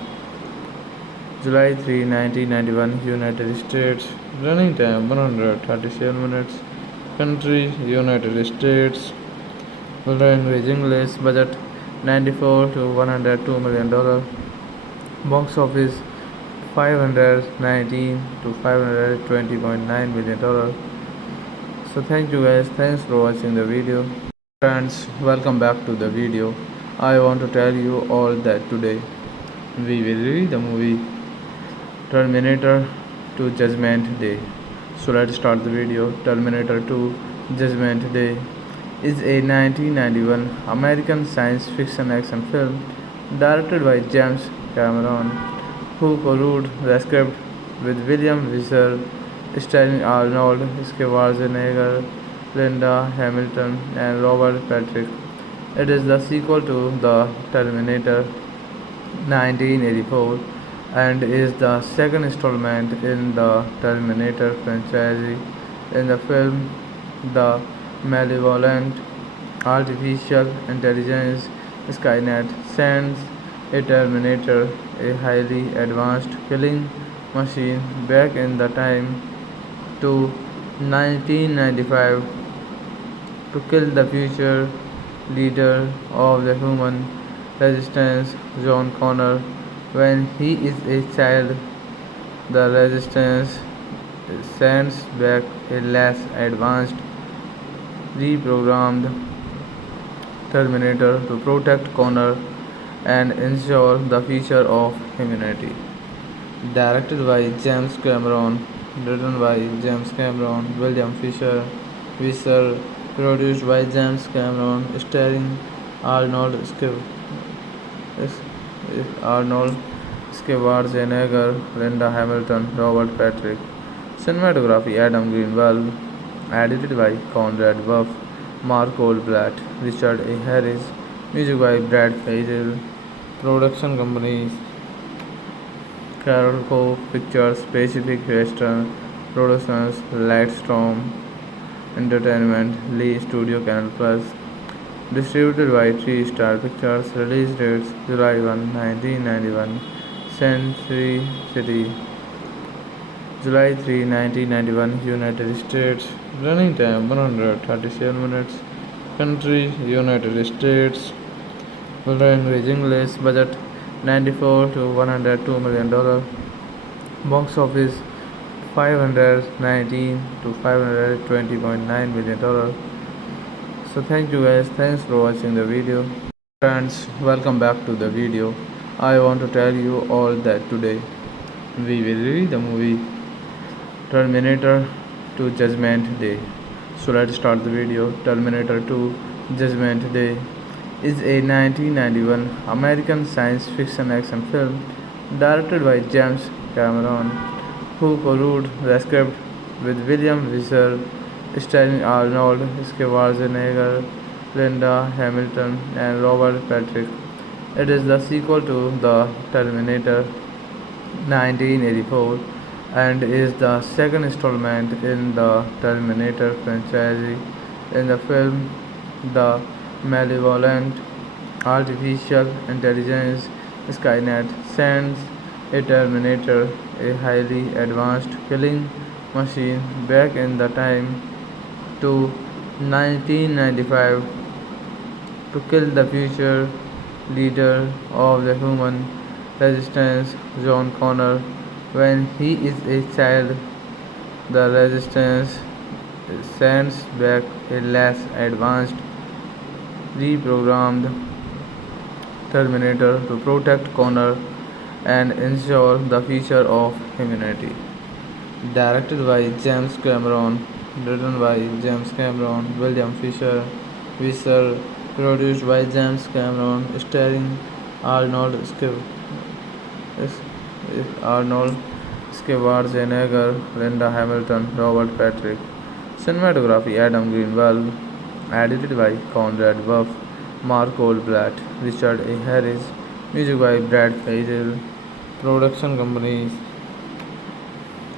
July 3, 1991, United States. Running time 137 minutes. Country United States. Language English. Budget 94 to $102 million. Box office 519 to $520.9 million. So thank you guys, thanks for watching the video. Friends, welcome back to the video. I want to tell you all that today we will review the movie Terminator 2 Judgment Day. So let's start the video. Terminator 2 Judgment Day is a 1991 American science fiction action film directed by James Cameron, who co-wrote the script with William Visser, starring Arnold Schwarzenegger, Linda Hamilton, and Robert Patrick. It is the sequel to The Terminator 1984 and is the second installment in the Terminator franchise. In the film, the malevolent artificial intelligence Skynet sends a Terminator, a highly advanced killing machine, back in the time to 1995 to kill the future leader of the human resistance, John Connor. When he is a child, the resistance sends back a less advanced, reprogrammed Terminator to protect Connor and ensure the future of humanity. Directed by James Cameron, written by James Cameron, William Visser, produced by James Cameron, starring Arnold Arnold Schwarzenegger, Linda Hamilton, Robert Patrick. Cinematography Adam Greenwald. Edited by Conrad Buff, Mark Goldblatt, Richard A. Harris. Music by Brad Faisal. Production companies Carol Cove Pictures, Pacific Western Productions Lightstorm Entertainment, Lee Studio Canal Plus. Distributed by Three Star Pictures. Release dates July 1, 1991. Century City, July 3, 1991, United States. Running time 137 minutes. Country United States. Language English. Budget 94 to $102 million. Box office 519 to $520.9 million. So thank you guys. Thanks for watching the video. Friends, welcome back to the video. I want to tell you all that today we will review the movie Terminator 2 Judgment Day. So let's start the video. Terminator 2 Judgment Day is a 1991 American science fiction action film directed by James Cameron, who co-wrote the script with William Visser, starring Arnold Schwarzenegger, Linda Hamilton, and Robert Patrick. It is the sequel to The Terminator 1984 and is the second installment in the Terminator franchise. In the film, the malevolent artificial intelligence Skynet sends a Terminator, a highly advanced killing machine, back in the time to 1995 to kill the future leader of the human resistance, John Connor. When he is a child, the resistance sends back a less advanced, reprogrammed Terminator to protect Connor and ensure the future of humanity. Directed by James Cameron, written by James Cameron, William Visser, produced by James Cameron, starring Arnold Arnold Schwarzenegger, Linda Hamilton, Robert Patrick. Cinematography Adam Greenwald. Edited by Conrad Buff, Mark Goldblatt, Richard A. Harris. Music by Brad Fiedel. Production companies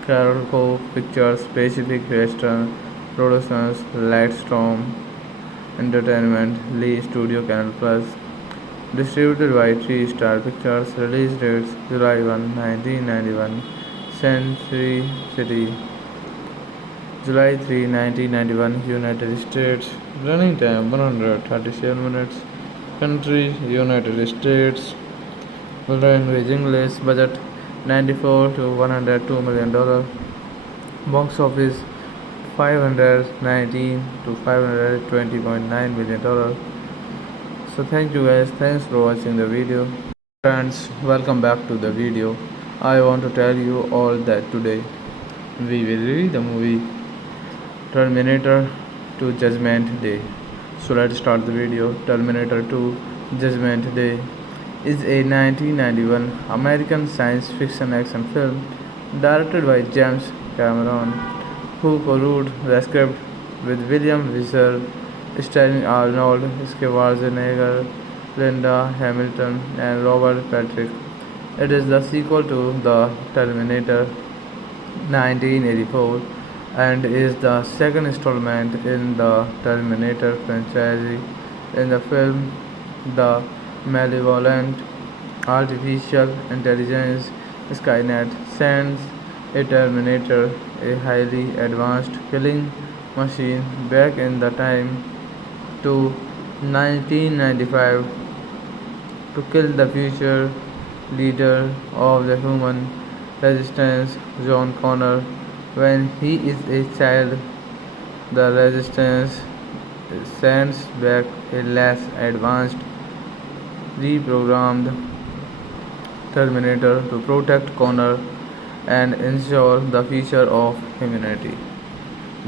Carolco Pictures, Pacific Western Productions, Lightstorm Entertainment, Lee Studio Canal Plus. Distributed by Three Star Pictures. Release dates July 1, 1991. Century City, July 3, 1991, United States. Running time 137 minutes. Country United States. Language English. Budget 94 to $102 million. Box office 519 to $520.9 million. So thank you guys. Thanks for watching the video. Friends, welcome back to the video. I want to tell you all that today we will review the movie Terminator 2 Judgment Day. So let's start the video. Terminator 2 Judgment Day is a 1991 American science fiction action film directed by James Cameron, who co-wrote the script with William Visser, starring Arnold Schwarzenegger, Linda Hamilton, and Robert Patrick. It is the sequel to The Terminator 1984 and is the second installment in the Terminator franchise. In the film, the malevolent artificial intelligence Skynet sends a Terminator, a highly advanced killing machine, back in the time to 1995 to kill the future leader of the human resistance, John Connor. When he is a child, the resistance sends back a less advanced, reprogrammed Terminator to protect Connor and ensure the future of humanity.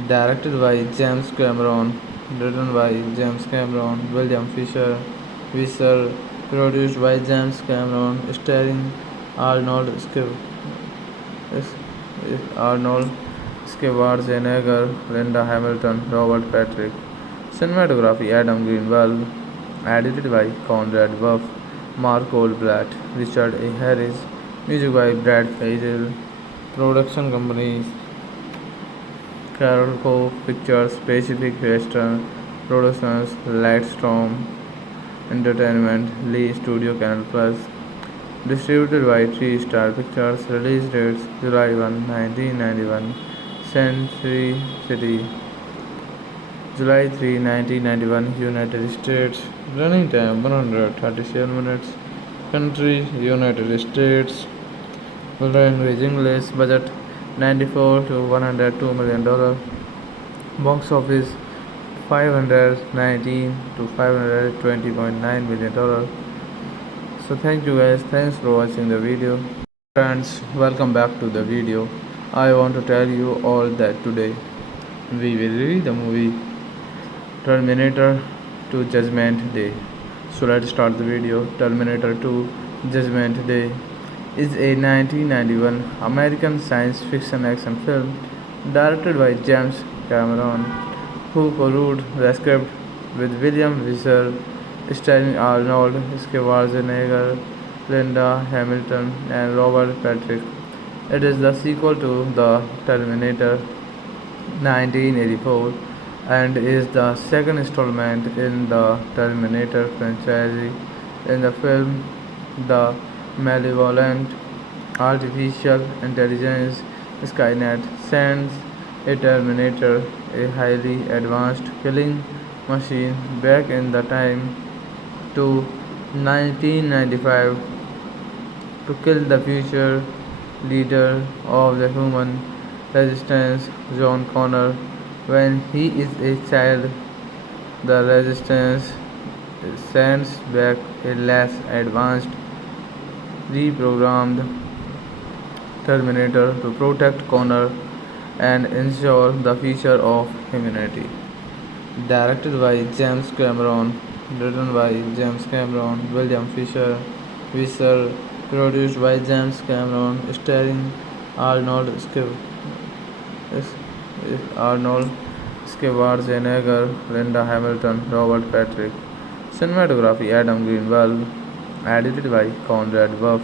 Directed by James Cameron, written by James Cameron, William Visser, produced by James Cameron, starring Arnold Schwarzenegger, Linda Hamilton, Robert Patrick. Cinematography Adam Greenwald. Edited by Conrad Buff, Mark Goldblatt, Richard A. Harris. Music by Brad Fiedel. Production companies Carol Cove Pictures, Pacific Western Productions, Lightstorm Entertainment, Lee Studio Canal Plus. Distributed by Three Star Pictures. Release dates July 1, 1991. Century City, July 3, 1991, United States. Running time 137 minutes. Country United States. Language English. Budget 94 to $102 million. Box office 519 to $520.9 million. So thank you guys. Thanks for watching the video. Friends, welcome back to the video. I want to tell you all that today we will review the movie Terminator 2 Judgment Day. So let's start the video. Terminator 2 Judgment Day is a 1991 American science fiction action film directed by James Cameron, who co-wrote the script with William Visser, starring Arnold Schwarzenegger, Linda Hamilton, and Robert Patrick. It is the sequel to The Terminator 1984 and is the second installment in the Terminator franchise. In the film, the malevolent artificial intelligence Skynet sends a Terminator, a highly advanced killing machine, back in the time to 1995 to kill the future leader of the human resistance, John Connor. When he is a child, the resistance sends back a less advanced, reprogrammed Terminator to protect Connor and ensure the future of humanity. Directed by James Cameron, written by James Cameron, William Visser, produced by James Cameron, starring Arnold Arnold Schwarzenegger, Linda Hamilton, Robert Patrick. Cinematography Adam Greenwald. Edited by Conrad Buff,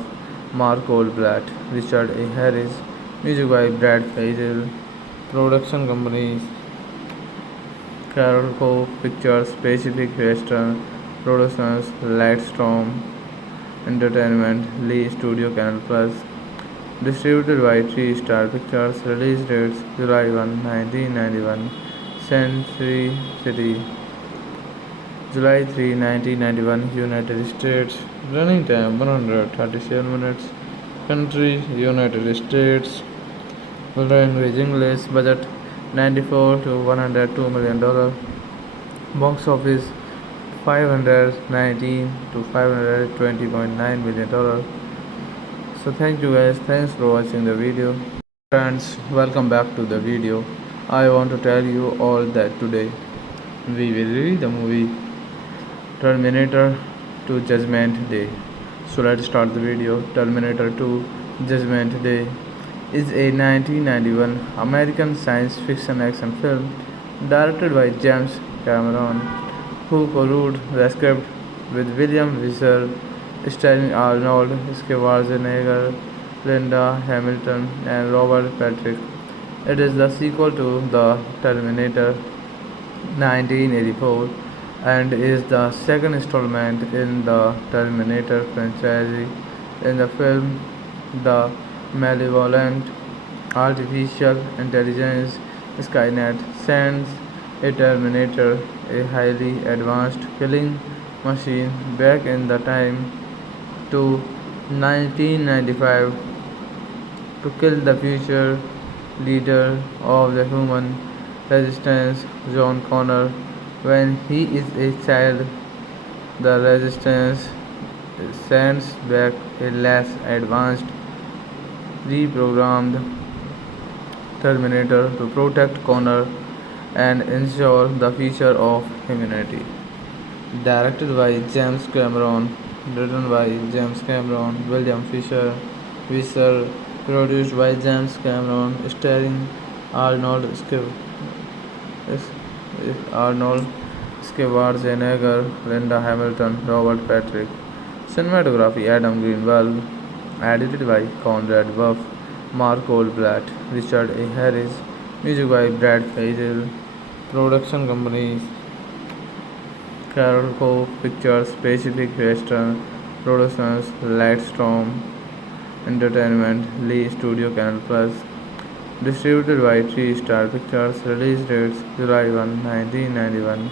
Mark Goldblatt, Richard A. Harris. Music by Brad Fiedel. Production companies Carol Cove Pictures, Pacific Western Productions, Lightstorm Entertainment, Lee Studio Canal Plus. Distributed by Three Star Pictures. Release dates July 1, 1991. Century City, July 3, 1991, United States. Running time 137 minutes. Country United States. Language English. Budget 94 to $102 million. Box office 519 to $520.9 million. So thank you guys. Thanks for watching the video. Friends, welcome back to the video. I want to tell you all that today we will review the movie Terminator 2 Judgment Day. So let's start the video. Terminator 2 Judgment Day is a 1991 American science fiction action film directed by James Cameron, who co-wrote the script with William Visser, starring Arnold Schwarzenegger, Linda Hamilton, and Robert Patrick. It is the sequel to The Terminator 1984 and is the second installment in the Terminator franchise. In the film, the malevolent artificial intelligence Skynet sends a Terminator, a highly advanced killing machine, back in the time to 1995 to kill the future leader of the human resistance, John Connor. When he is a child, the resistance sends back a less advanced, reprogrammed Terminator to protect Connor and ensure the future of humanity. Directed by James Cameron, written by James Cameron, William Visser, produced by James Cameron, starring Arnold Schwarzenegger, Linda Hamilton, Robert Patrick. Cinematography Adam Greenwald. Edited by Conrad Buff, Mark Goldblatt, Richard A. Harris. Music by Brad Faisal. Production companies Carolco Pictures, Pacific Western Productions, Lightstorm Entertainment, Lee Studio Canal Plus. Distributed by Three Star Pictures. Release dates July 1, 1991.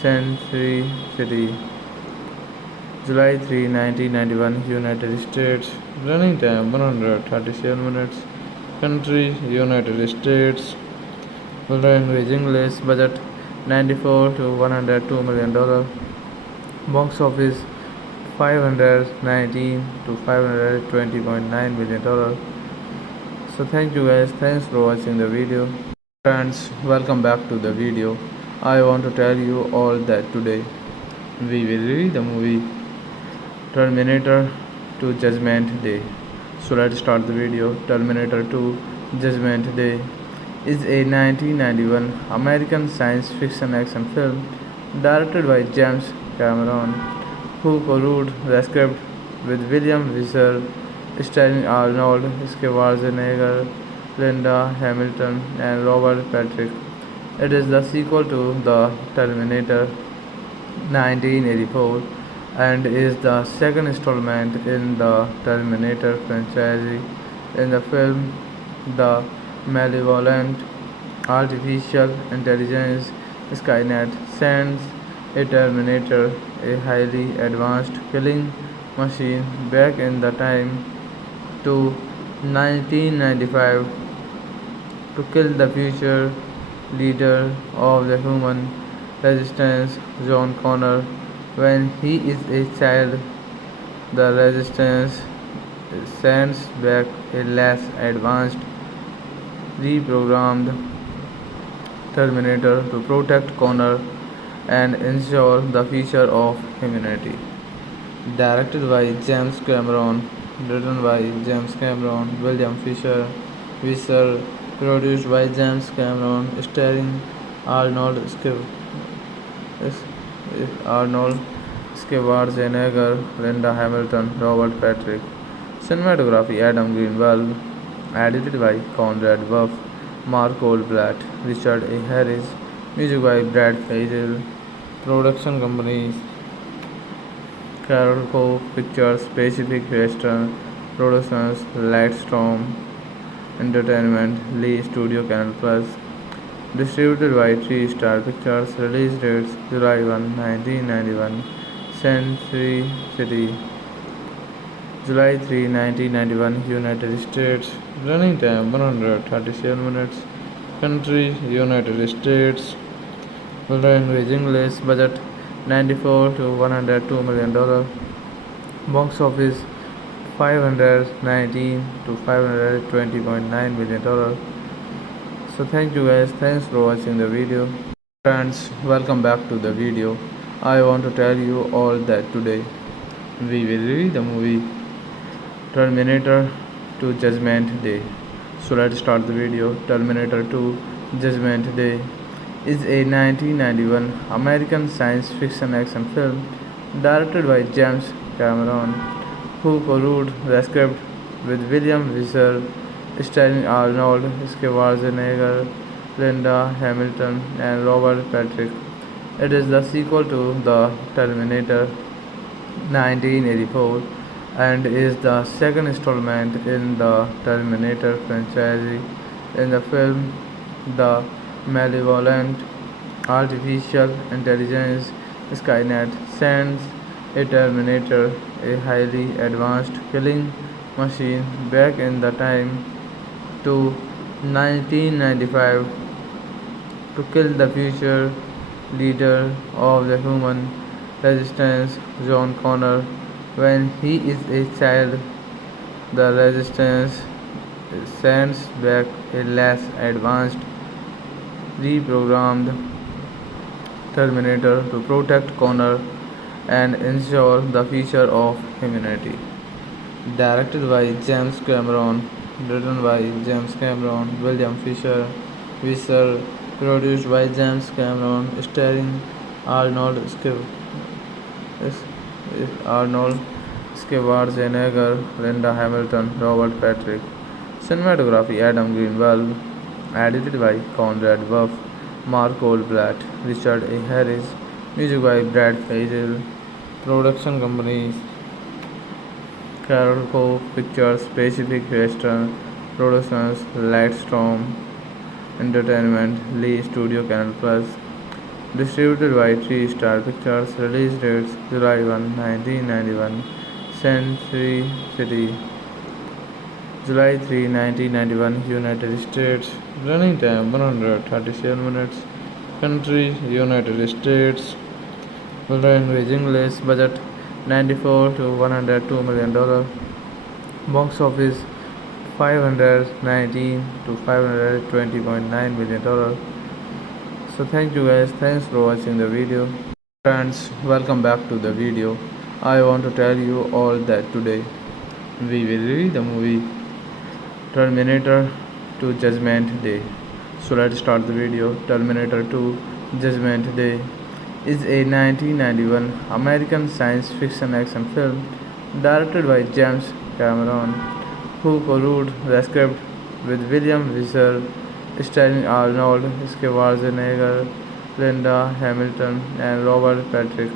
Century City, July 3, 1991, United States. Running time 137 minutes. Country United States. Language English. Budget 94 to $102 million. Box office 519 to $520.9 million. So thank you guys. Thanks for watching the video. Friends, welcome back to the video. I want to tell you all that today we will review the movie Terminator 2 Judgment Day. So let's start the video. Terminator 2 Judgment Day is a 1991 American science fiction action film directed by James Cameron, who co-wrote the script with William Visser, starring Arnold Schwarzenegger, Linda Hamilton, and Robert Patrick. It is the sequel to The Terminator 1984 and is the second installment in the Terminator franchise. In the film, the malevolent artificial intelligence Skynet sends a Terminator, a highly advanced killing machine, back in the time to 1995 to kill the future leader of the human resistance, John Connor. When he is a child, the resistance sends back a less advanced, reprogrammed Terminator to protect Connor and ensure the future of humanity. Directed by James Cameron, written by James Cameron, William Visser, produced by James Cameron, starring Arnold Arnold Schwarzenegger, Linda Hamilton, Robert Patrick. Cinematography Adam Greenwald. Edited by Conrad Buff, Mark Goldblatt, Richard A. Harris. Music by Brad Faisal. Production companies Carolco Pictures, Pacific Western Productions, Lightstorm Entertainment, Lee Studio Canal Plus. Distributed by Three Star Pictures. Release dates July 1, 1991. Century City, July 3, 1991, United States. Running time 137 minutes. Country United States. Language English. Budget 94 to $102 million. Box office 519 to $520.9 million. So thank you guys. Thanks for watching the video. Friends, welcome back to the video. I want to tell you all that today we will review the movie Terminator 2 Judgment Day. So let's start the video. Terminator 2 Judgment Day is a 1991 American science fiction action film directed by James Cameron, who co-wrote the script with William Visser, starring Arnold Schwarzenegger, Linda Hamilton, and Robert Patrick. It is the sequel to The Terminator 1984 and is the second installment in the Terminator franchise. In the film, the malevolent artificial intelligence Skynet sends a Terminator, a highly advanced killing machine, back in the time to 1995 to kill the future leader of the human resistance, John Connor. When he is a child, the resistance sends back a less advanced, reprogrammed Terminator to protect Connor and ensure the future of humanity. Directed by James Cameron, written by James Cameron, William Visser, produced by James Cameron, starring Arnold Arnold Schwarzenegger, Linda Hamilton, Robert Patrick. Cinematography Adam Greenwald. edited by Conrad Buff, Mark Goldblatt, Richard A. Harris, music by Brad Faisal, production companies Carol Cove Pictures, Pacific Western Productions, Lightstorm Entertainment, Lee Studio Canal Plus, distributed by Three Star Pictures, release dates July 1, 1991, Century City, July 3, 1991, United States, running time 137 minutes, country United States, language English, budget 94 to $102 million, box office 519 to $520.9 million. So thank you guys, thanks for watching the video. Friends, welcome back to the video. I want to tell you all that today we will review the movie Terminator 2 Judgment Day. So let's start the video. Terminator 2 Judgment Day is a 1991 American science fiction action film directed by James Cameron, who co-wrote the script with William Visser, starring Arnold Schwarzenegger, Linda Hamilton, and Robert Patrick.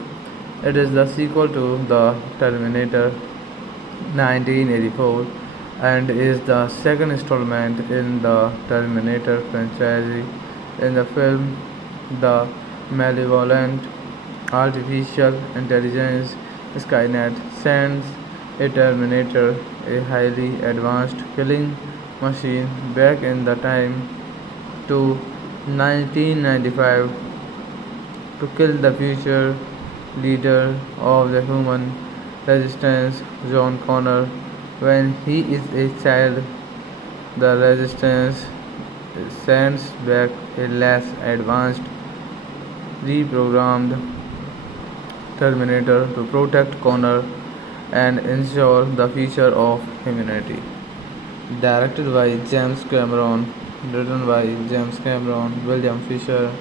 It is the sequel to The Terminator 1984 and is the second installment in the Terminator franchise. In the film, the malevolent artificial intelligence Skynet sends a Terminator, a highly advanced killing machine, back in the time to 1995 to kill the future leader of the human resistance, John Connor. When he is a child, the resistance sends back a less advanced, reprogrammed Terminator to protect Connor and ensure the future of humanity. Directed by James Cameron, written by James Cameron, William Visser,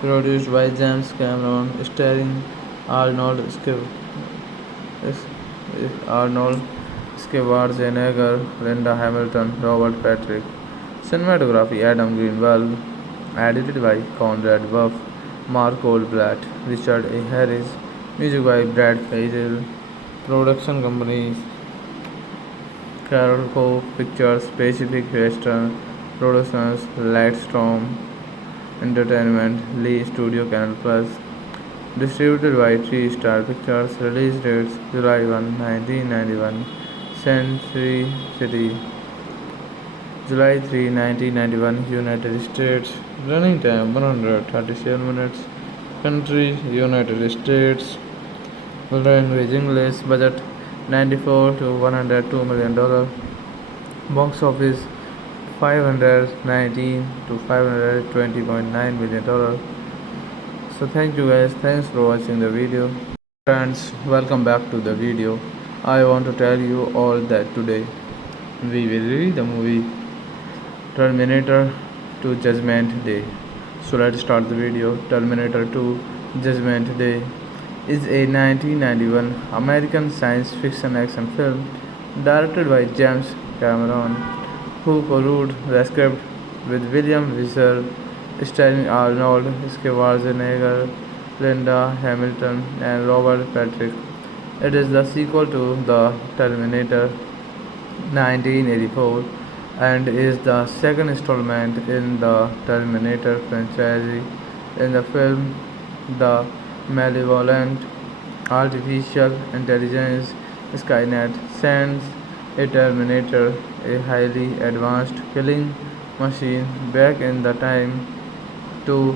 produced by James Cameron, starring Arnold Arnold Schwarzenegger, Linda Hamilton, Robert Patrick. Cinematography Adam Greenwald, edited by Conrad Buff, Mark Goldblatt, Richard A. Harris, music by Brad Faisal, production companies Carol Cove Pictures, Pacific Western Productions, Lightstorm Entertainment, Lee Studio Canal Plus, distributed by Three Star Pictures, release dates July 1, 1991, Century City, July 3, 1991, United States, running time 137 minutes, country United States, language English, budget 94 to $102 million, box office 519 to $520.9 million. So thank you guys, thanks for watching the video. Friends, welcome back to the video. I want to tell you all that today we will review the movie Terminator 2 Judgment Day. So let's start the video. Terminator 2 Judgment Day is a 1991 American science fiction action film directed by James Cameron, who co-wrote the script with William Visser, starring Arnold Schwarzenegger, Linda Hamilton, and Robert Patrick. It is the sequel to The Terminator 1984 and is the second installment in the Terminator franchise. In the film, the malevolent artificial intelligence Skynet sends a Terminator, a highly advanced killing machine, back in the time to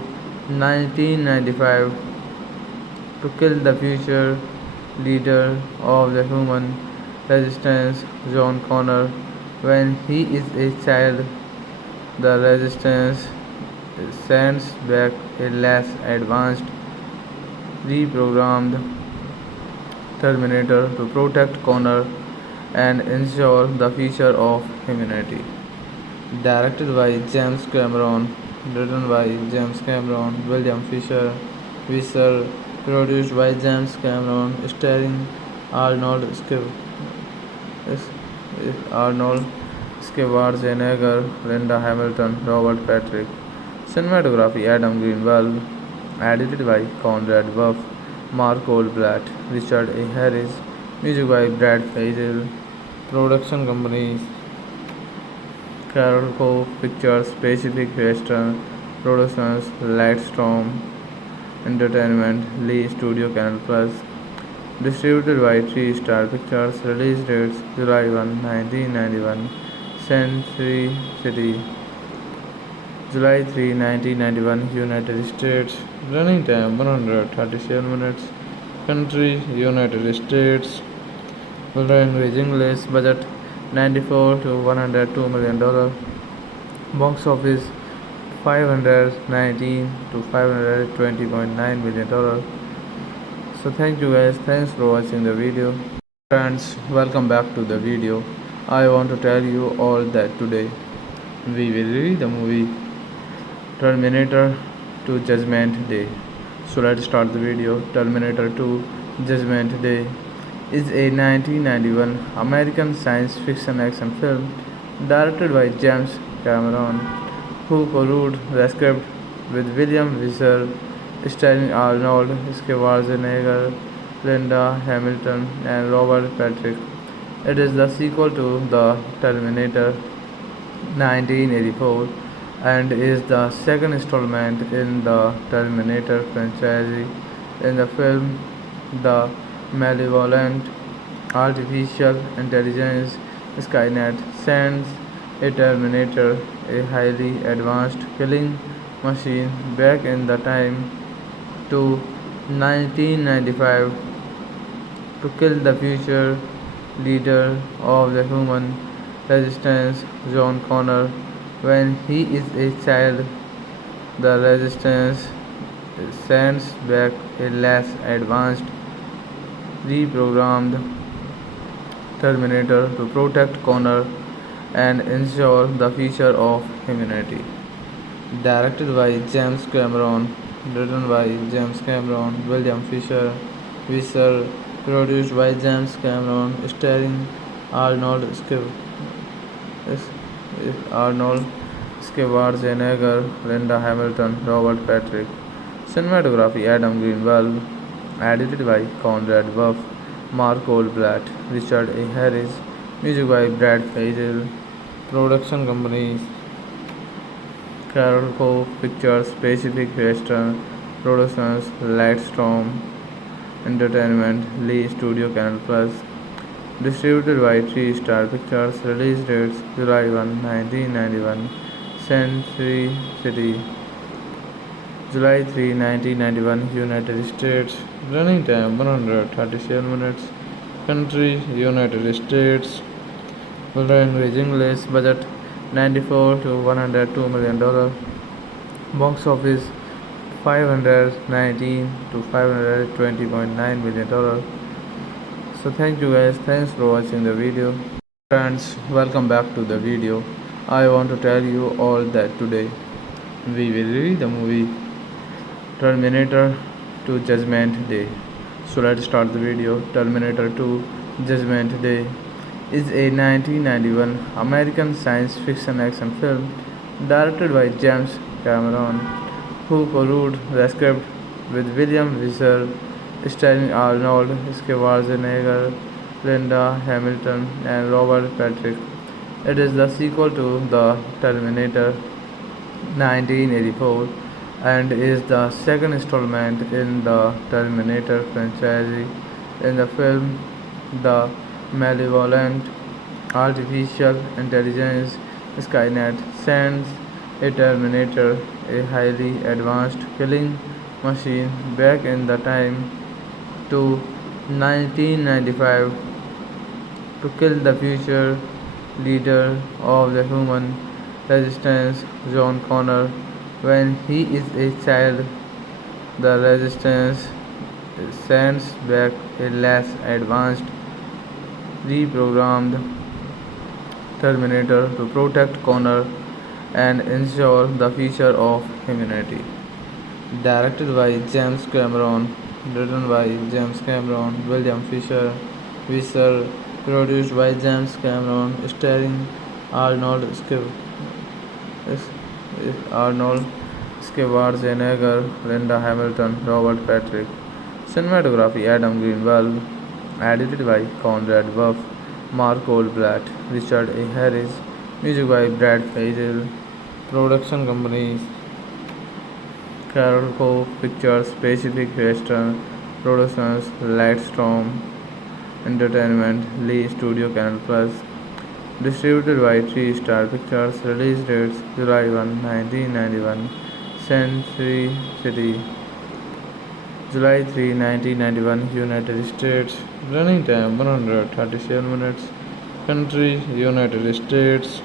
1995 to kill the future leader of the human resistance, John Connor. When he is a child, the resistance sends back a less advanced, reprogrammed Terminator to protect Connor and ensure the future of humanity. Directed by James Cameron, written by James Cameron, William Visser, produced by James Cameron, starring Arnold Arnold Schwarzenegger, Linda Hamilton, Robert Patrick. Cinematography Adam Greenwald. Edited by Conrad Buff, Mark Goldblatt, Richard A. Harris. Music by Brad Faisal. Production companies Carol Cove Pictures, Pacific Western Productions, Lightstorm Entertainment, Lee Studio Canal Plus. Distributed by Three Star Pictures. Release dates July 1, 1991. Century City, July 3, 1991, United States. Running time 137 minutes. Country United States. Language English. Budget 94 to 102 million dollar. Box office 519 to 520.9 million dollar. So thank you guys. Thanks for watching the video. Friends, welcome back to the video. I want to tell you all that today we will review the movie Terminator 2 Judgment Day. So let's start the video. Terminator 2 Judgment Day is a 1991 American science fiction action film directed by James Cameron, who co-wrote the script with William Visser, starring Arnold Schwarzenegger, Linda Hamilton, and Robert Patrick. It is the sequel to The Terminator 1984 and is the second installment in the Terminator franchise. In the film, the malevolent artificial intelligence Skynet sends a Terminator, a highly advanced killing machine, back in the time to 1995 to kill the future leader of the human resistance, John Connor. When he is a child, the resistance sends back a less advanced, reprogrammed Terminator to protect Connor and ensure the future of humanity. Directed by James Cameron, written by James Cameron, William Visser, produced by James Cameron, starring Arnold Arnold Schwarzenegger, Linda Hamilton, Robert Patrick. Cinematography Adam Greenwald. Edited by Conrad Buff, Mark Goldblatt, Richard A. Harris. Music by Brad Faisal. Production companies Carol Cove Pictures, Pacific Western Productions, Lightstorm Entertainment, Lee Studio Canal Plus. Distributed by Three Star Pictures. Release dates July 1, 1991. Century City, July 3, 1991, United States. Running time 137 minutes. Country United States. Language English. Budget 94 to 102 million dollar. Box office 519 to 520.9 million dollar. So thank you guys. Thanks for watching the video. Friends, welcome back to the video. I want to tell you all that today we will review the movie Terminator 2 Judgment Day. So let's start the video. Terminator 2 Judgment Day is a 1991 American science fiction action film directed by James Cameron, who co-wrote the script with William Visser, starring Arnold Schwarzenegger, Linda Hamilton, and Robert Patrick. It is the sequel to The Terminator 1984 and is the second installment in the Terminator franchise. In the film, the malevolent artificial intelligence Skynet sends a Terminator, a highly advanced killing machine, back in the time to 1995 to kill the future leader of the human resistance, John Connor. When he is a child, the resistance sends back a less advanced, reprogrammed Terminator to protect Connor and ensure the future of humanity. Directed by James Cameron, written by James Cameron, William Visser, produced by James Cameron, starring Arnold Arnold Schwarzenegger, Linda Hamilton, Robert Patrick. Cinematography Adam Greenwald. Edited by Conrad Buff, Mark Goldblatt, Richard A. Harris. Music by Brad Faisal. Production companies Carol Cove Pictures, Pacific Western Productions, Lightstorm Entertainment, Lee Studio Canal Plus. Distributed by Three Star Pictures. Release dates July 1, 1991. Century City, July 3, 1991, United States. Running time 137 minutes. Country United States.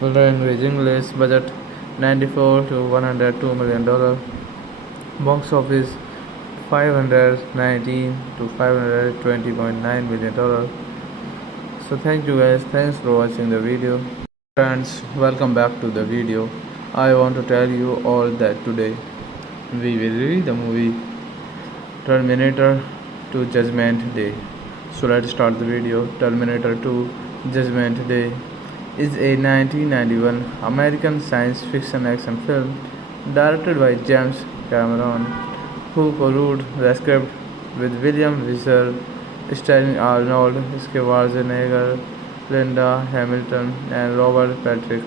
Language English. Budget 94 to 102 million dollar. Box office 519 to 520.9 million dollar. So thank you guys. Thanks for watching the video. Friends, welcome back to the video. I want to tell you all that today we will review the movie Terminator 2 Judgment Day. So let's start the video. Terminator 2 Judgment Day is a 1991 American science fiction action film directed by James Cameron, who co-wrote the script with William Visser, starring Arnold Schwarzenegger, Linda Hamilton, and Robert Patrick.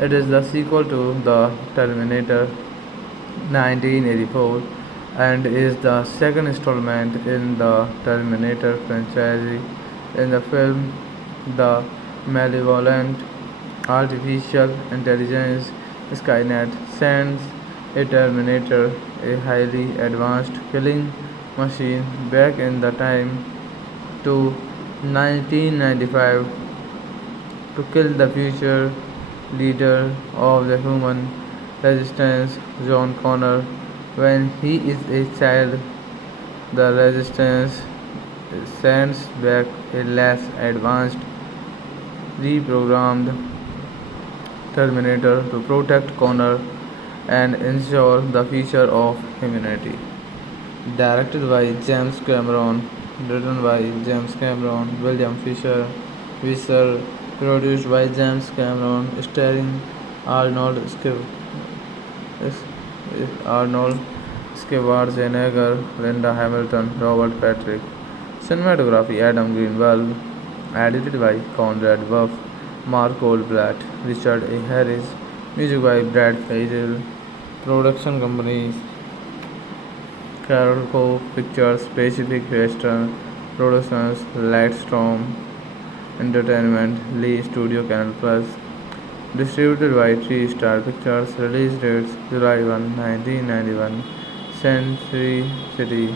It is the sequel to The Terminator 1984 and is the second installment in the Terminator franchise. In the film, the malevolent artificial intelligence Skynet sends a Terminator, a highly advanced killing machine, back in the time to 1995 to kill the future leader of the human resistance, John Connor. When he is a child, the resistance sends back a less advanced, reprogrammed Terminator to protect Connor and ensure the future of humanity. Directed by James Cameron, written by James Cameron, William Visser, produced by James Cameron, starring Arnold Arnold Schwarzenegger, Linda Hamilton, Robert Patrick. Cinematography Adam Greenwald. Edited by Conrad Buff, Mark Goldblatt, Richard A. Harris. Music by Brad Faisal. Production companies Carol Cove Pictures, Pacific Western Productions, Lightstorm Entertainment, Lee Studio Canal Plus. Distributed by Three Star Pictures. Release dates July 1, 1991. Century City,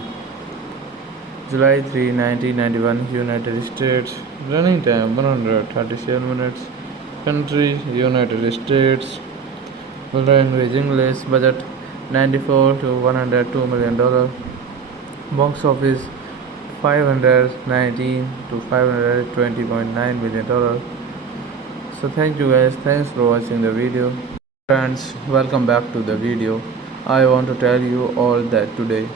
July 3, 1991, United States. Running time 137 minutes. Country United States. Language English. Budget 94 to 102 million dollar. Box office 519 to 520.9 million dollar. So thank you guys. Thanks for watching the video. Friends, welcome back to the video. I want to tell you all that today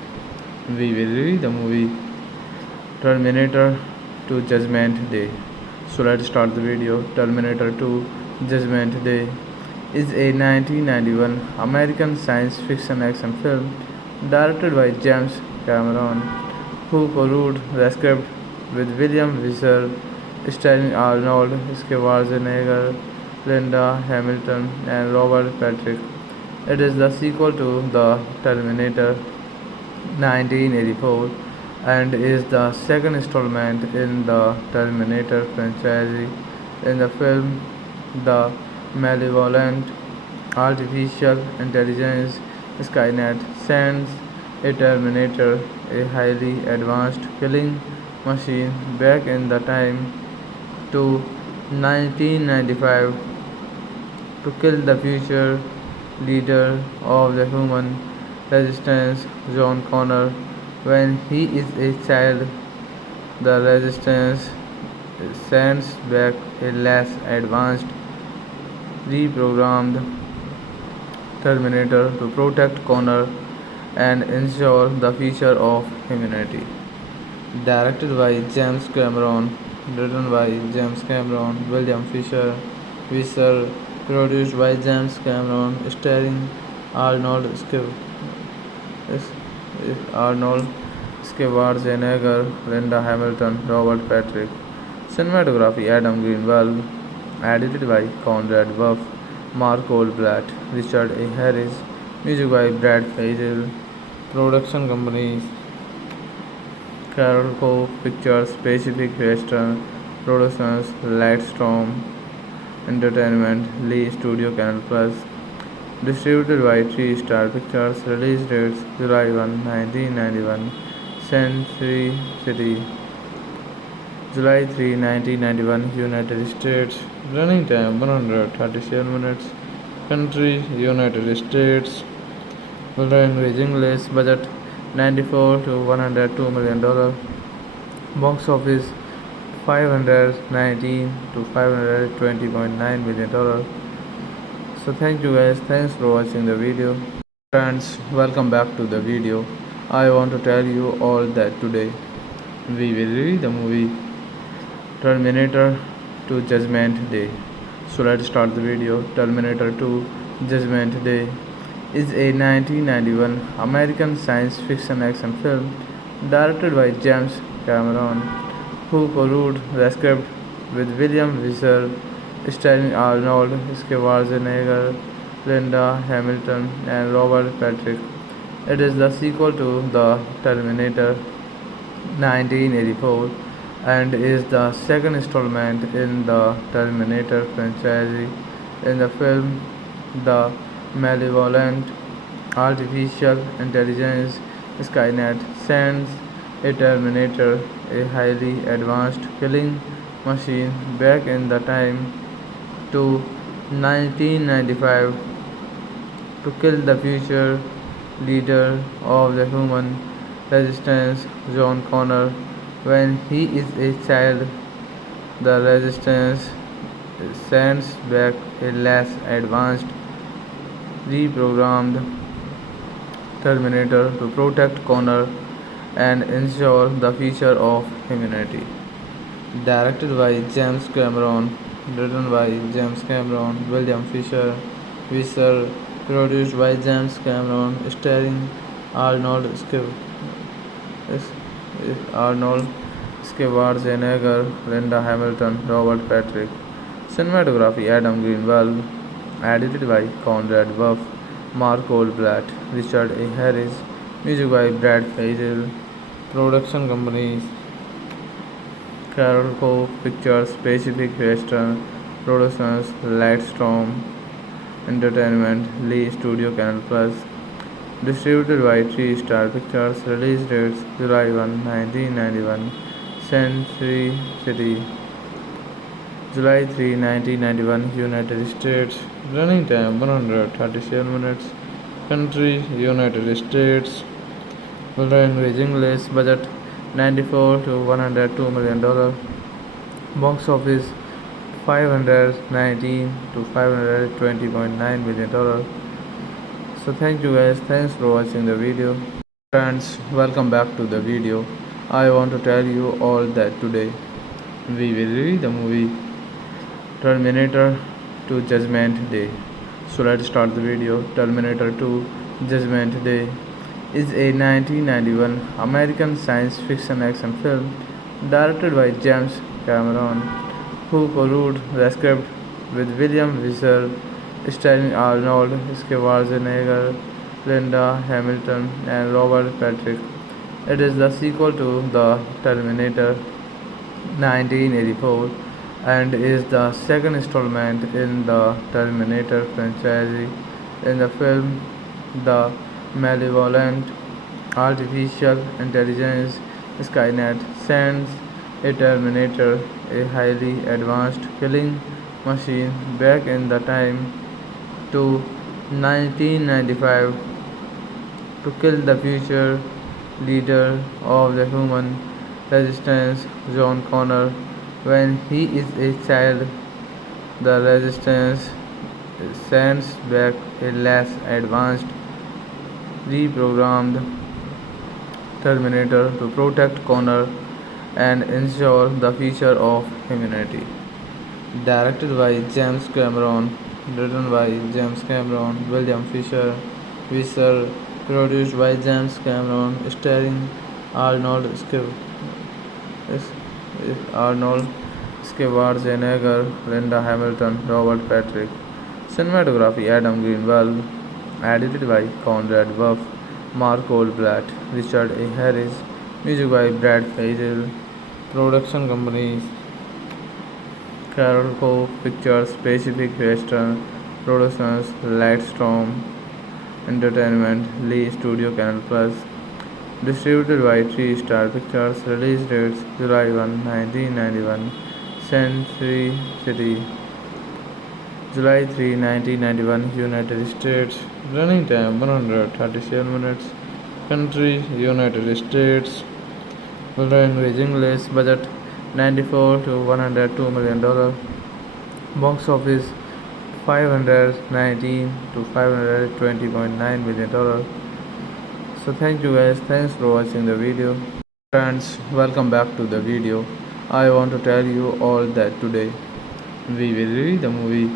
we will review the movie Terminator 2 Judgment Day. So let's start the video. Terminator 2 Judgment Day is a 1991 American science fiction action film directed by James Cameron, who co-wrote the script with William Visser, starring Arnold Schwarzenegger, Linda Hamilton, and Robert Patrick. It is the sequel to The Terminator 1984 and is the second installment in the Terminator franchise. In the film, the malevolent artificial intelligence Skynet sends a Terminator, a highly advanced killing machine, back in the time to 1995 to kill the future leader of the human resistance, John Connor. When he is a child, the resistance sends back a less advanced, reprogrammed Terminator to protect Connor and ensure the future of humanity. Directed by James Cameron, written by James Cameron, William Whistle, produced by James Cameron, starring Arnold Arnold Schwarzenegger, Linda Hamilton, Robert Patrick. Cinematography Adam Greenwald. Edited by Conrad Buff, Mark Goldblatt, Richard A. Harris. Music by Brad Fiedel. Production companies Carol Cove Pictures, Pacific Western Productions, Lightstorm Entertainment, Lee Studio Canal Plus. Distributed by Three Star Pictures. Release dates July 1, 1991. Century City, July 3, 1991, United States. Running time 137 minutes. Country United States. Language English. Budget 94 to $102 million. Box office 519 to $520.9 million. So thank you guys. Thanks for watching the video. Friends, welcome back to the video. I want to tell you all that today we will review the movie Terminator 2 Judgment Day. So let's start the video. Terminator 2 Judgment Day is a 1991 American science fiction action film directed by James Cameron, who co-wrote the script with William Visser, starring Arnold Schwarzenegger, Linda Hamilton, and Robert Patrick. It is the sequel to The Terminator 1984 and is the second installment in the Terminator franchise. In the film, the malevolent artificial intelligence Skynet sends a Terminator, a highly advanced killing machine, back in the time to 1995 to kill the future leader of the human resistance, John Connor. When he is a child, the resistance sends back a less advanced, reprogrammed Terminator to protect Connor and ensure the future of humanity. Directed by James Cameron, written by James Cameron, William Fisher, Visser, produced by James Cameron, starring Arnold Arnold Schwarzenegger, Linda Hamilton, Robert Patrick. Cinematography Adam Greenwald. Edited by Conrad Buff, Mark Goldblatt, Richard A. Harris. Music by Brad Fiedel. Production companies Carol Cove Pictures, Pacific Western Productions, Lightstorm Entertainment, Lee Studio Canal Plus. Distributed by Three Star Pictures. Release dates July 1, 1991. Century City, July 3, 1991, United States. Running time 137 minutes. Country United States. Language English. Budget 94 to $102 million. Box office 519 to $520.9 million. So thank you guys. Thanks for watching the video. Friends, welcome back to the video. I want to tell you all that today we will review the movie Terminator 2 Judgment Day. So let's start the video. Terminator 2 Judgment Day is a 1991 American science fiction action film directed by James Cameron, who co-wrote the script with William Visser, starring Arnold Schwarzenegger, Linda Hamilton, and Robert Patrick. It is the sequel to The Terminator 1984 and is the second installment in the Terminator franchise. In the film, the malevolent artificial intelligence Skynet sends a Terminator, a highly advanced killing machine, back in the time to 1995 to kill the future leader of the human resistance, John Connor. When he is a child, the resistance sends back a less advanced, reprogrammed Terminator to protect Connor and ensure the future of humanity. Directed by James Cameron, written by James Cameron, William Fisher, Visser, produced by James Cameron, starring Arnold Arnold Schwarzenegger, Linda Hamilton, Robert Patrick. Cinematography Adam Greenwald, edited by Conrad Buff, Mark Goldblatt, Richard A. Harris, music by Brad Fiedel. Production companies Carol Cove Pictures, Pacific Western Productions, Lightstorm Entertainment, Lee Studio Canal Plus. Distributed by Three Star Pictures. Release dates July 1, 1991. Century City, July 3, 1991, United States. Running time 137 minutes. Country United States. Language English. Budget 94 to $102 million. Box office 519 to $520.9 million. So thank you guys. Thanks for watching the video. Friends, welcome back to the video. I want to tell you all that today we will review the movie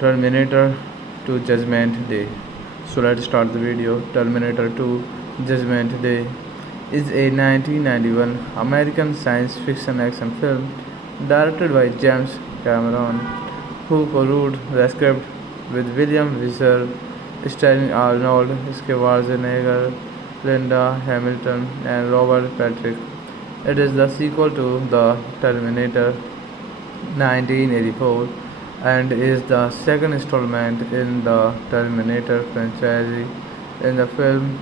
Terminator 2 Judgment Day. So let's start the video. Terminator 2 Judgment Day is a 1991 American science fiction action film directed by James Cameron, who co-wrote the script with William Visser, starring Arnold Schwarzenegger, Linda Hamilton, and Robert Patrick. It is the sequel to The Terminator 1984 and is the second installment in the Terminator franchise. In the film,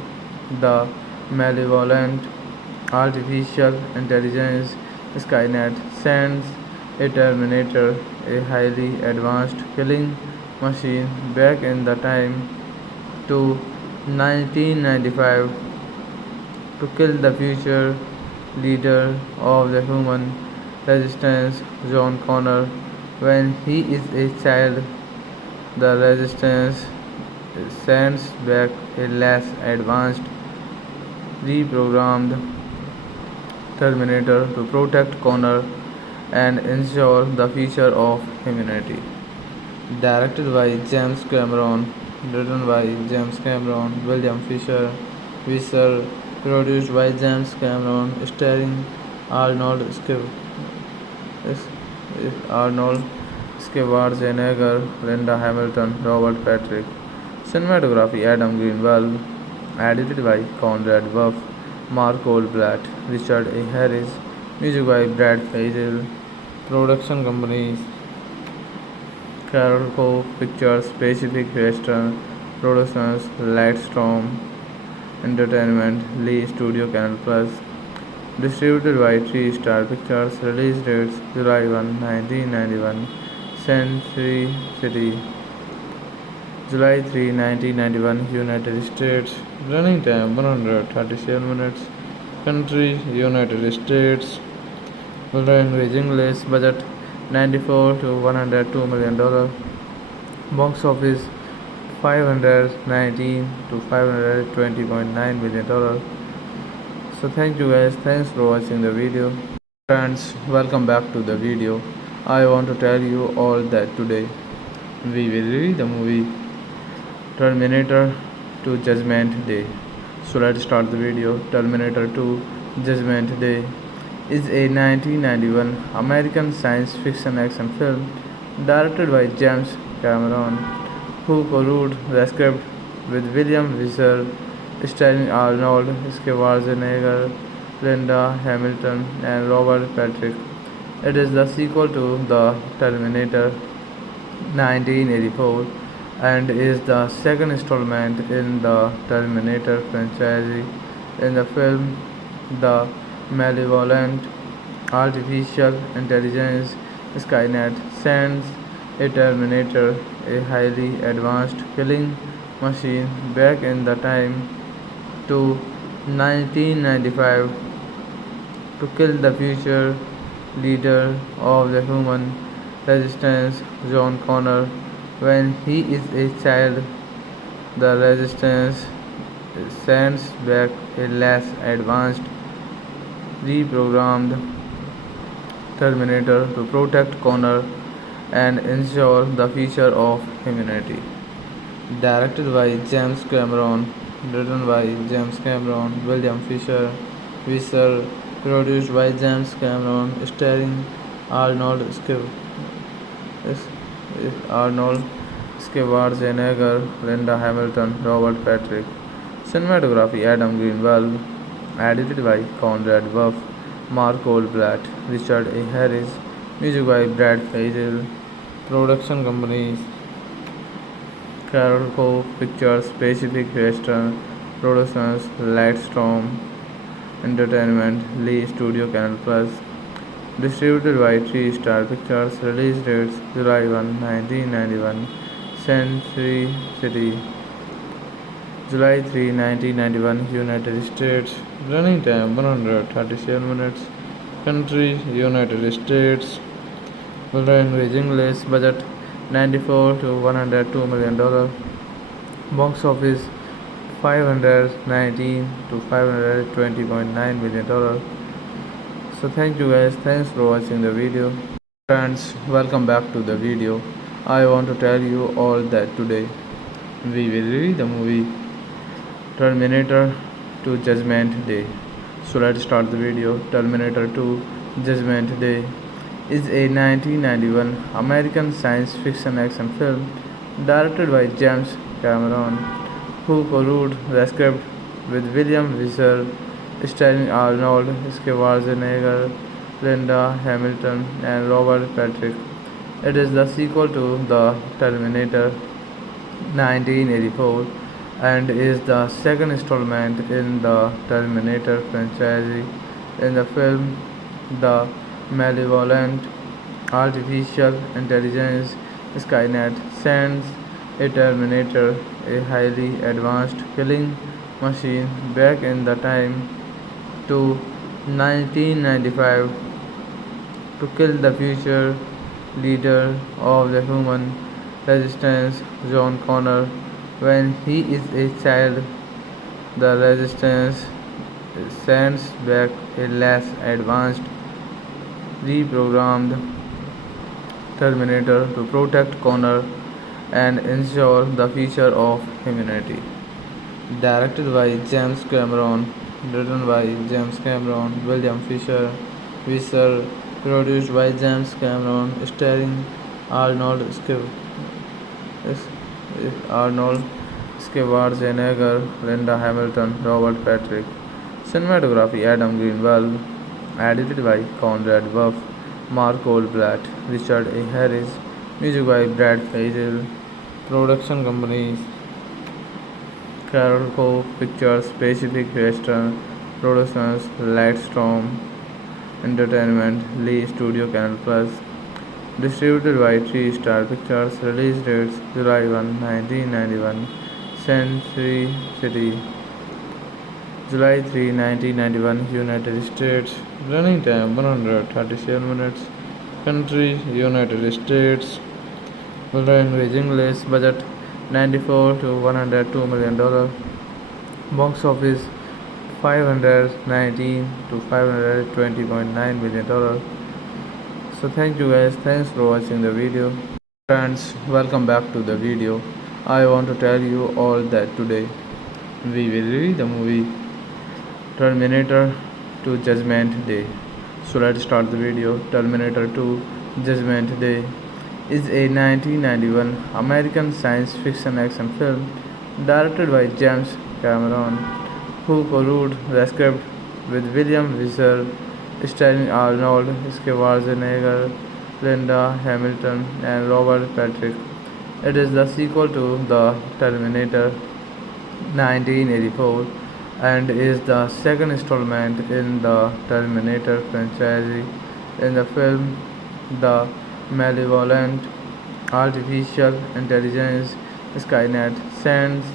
the malevolent artificial intelligence Skynet sends a Terminator, a highly advanced killing machine, back in the time to 1995 to kill the future leader of the human resistance, John Connor. When he is a child, the resistance sends back a less advanced, reprogrammed Terminator to protect Connor and ensure the future of humanity. Directed by James Cameron, written by James Cameron, William Fisher, Visser, produced by James Cameron, starring Arnold Arnold Schwarzenegger, Linda Hamilton, Robert Patrick. Cinematography Adam Greenwald, edited by Conrad Buff, Mark Goldblatt, Richard A. Harris, music by Brad Fiedel. Production companies Carol Cove Pictures, Pacific Western Productions, Lightstorm Entertainment, Lee Studio Canal Plus. Distributed by Three Star Pictures. Release dates July 1, 1991. Century City, July 3, 1991, United States. Running time 137 minutes. Country United States. Language English. Budget 94 to $102 million. Box office 519 to $520.9 million. So thank you guys. Thanks for watching the video. Friends, welcome back to the video. I want to tell you all that today we will review the movie Terminator 2 Judgment Day. So let's start the video. Terminator 2 Judgment Day is a 1991 American science fiction action film directed by James Cameron, who co-wrote the script with William Visser, starring Arnold Schwarzenegger, Linda Hamilton, and Robert Patrick. It is the sequel to The Terminator 1984 and is the second installment in the Terminator franchise. In the film, the malevolent artificial intelligence Skynet sends a Terminator, a highly advanced killing machine, back in the time to 1995 to kill the future leader of the human resistance, John Connor. When he is a child, the resistance sends back a less advanced, reprogrammed Terminator to protect Connor and ensure the future of humanity. Directed by James Cameron, written by James Cameron, William Fisher, Visser, produced by James Cameron, starring Arnold Arnold Schwarzenegger, Linda Hamilton, Robert Patrick. Cinematography Adam Greenwald, edited by Conrad Buff, Mark Goldblatt, Richard A. Harris, music by Brad Fiedel. Production companies Carol Cove Pictures, Pacific Western Productions, Lightstorm Entertainment, Lee Studio Canal Plus. Distributed by Three Star Pictures. Release dates July 1, 1991. Century City, July 3, 1991, United States. Running time 137 minutes. Country United States. Language English. Budget $94 to $102 million. Box office 519 to $520.9 million. So thank you guys. Thanks for watching the video. Friends, welcome back to the video. I want to tell you all that today we will review the movie Terminator 2 Judgment Day. So let's start the video. Terminator 2 Judgment Day is a 1991 American science fiction action film directed by James Cameron, who co-wrote the script with William Visser, starring Arnold Schwarzenegger, Linda Hamilton, and Robert Patrick. It is the sequel to The Terminator 1984 and is the second installment in the Terminator franchise. In the film, the malevolent artificial intelligence Skynet sends a Terminator, a highly advanced killing machine, back in the time to 1995 to kill the future leader of the human resistance, John Connor. When he is a child, the resistance sends back a less advanced, reprogrammed Terminator to protect Connor and ensure the future of humanity. Directed by James Cameron, written by James Cameron, William Fisher, Visser, produced by James Cameron, starring Arnold Arnold Schwarzenegger, Linda Hamilton, Robert Patrick. Cinematography Adam Greenwald, edited by Conrad Buff, Mark Goldblatt, Richard A. Harris, music by Brad Fiedel. Production companies Carol Cove Pictures, Pacific Western Productions, Lightstorm Entertainment, Lee Studio Canal Plus. Distributed by Three Star Pictures. Release dates July 1, 1991. Century City, July 3, 1991, United States. Running time 137 minutes. Country United States. Language English. Budget $94 to $102 million. Box office 519 to $520.9 million. So thank you guys. Thanks for watching the video. Friends, welcome back to the video. I want to tell you all that today we will review the movie Terminator 2 Judgment Day. So let's start the video. Terminator 2 Judgment Day is a 1991 American science fiction action film directed by James Cameron, who co-wrote the script with William Visser, starring Arnold Schwarzenegger, Linda Hamilton, and Robert Patrick. It is the sequel to The Terminator 1984 and is the second installment in the Terminator franchise. In the film, the malevolent artificial intelligence Skynet sends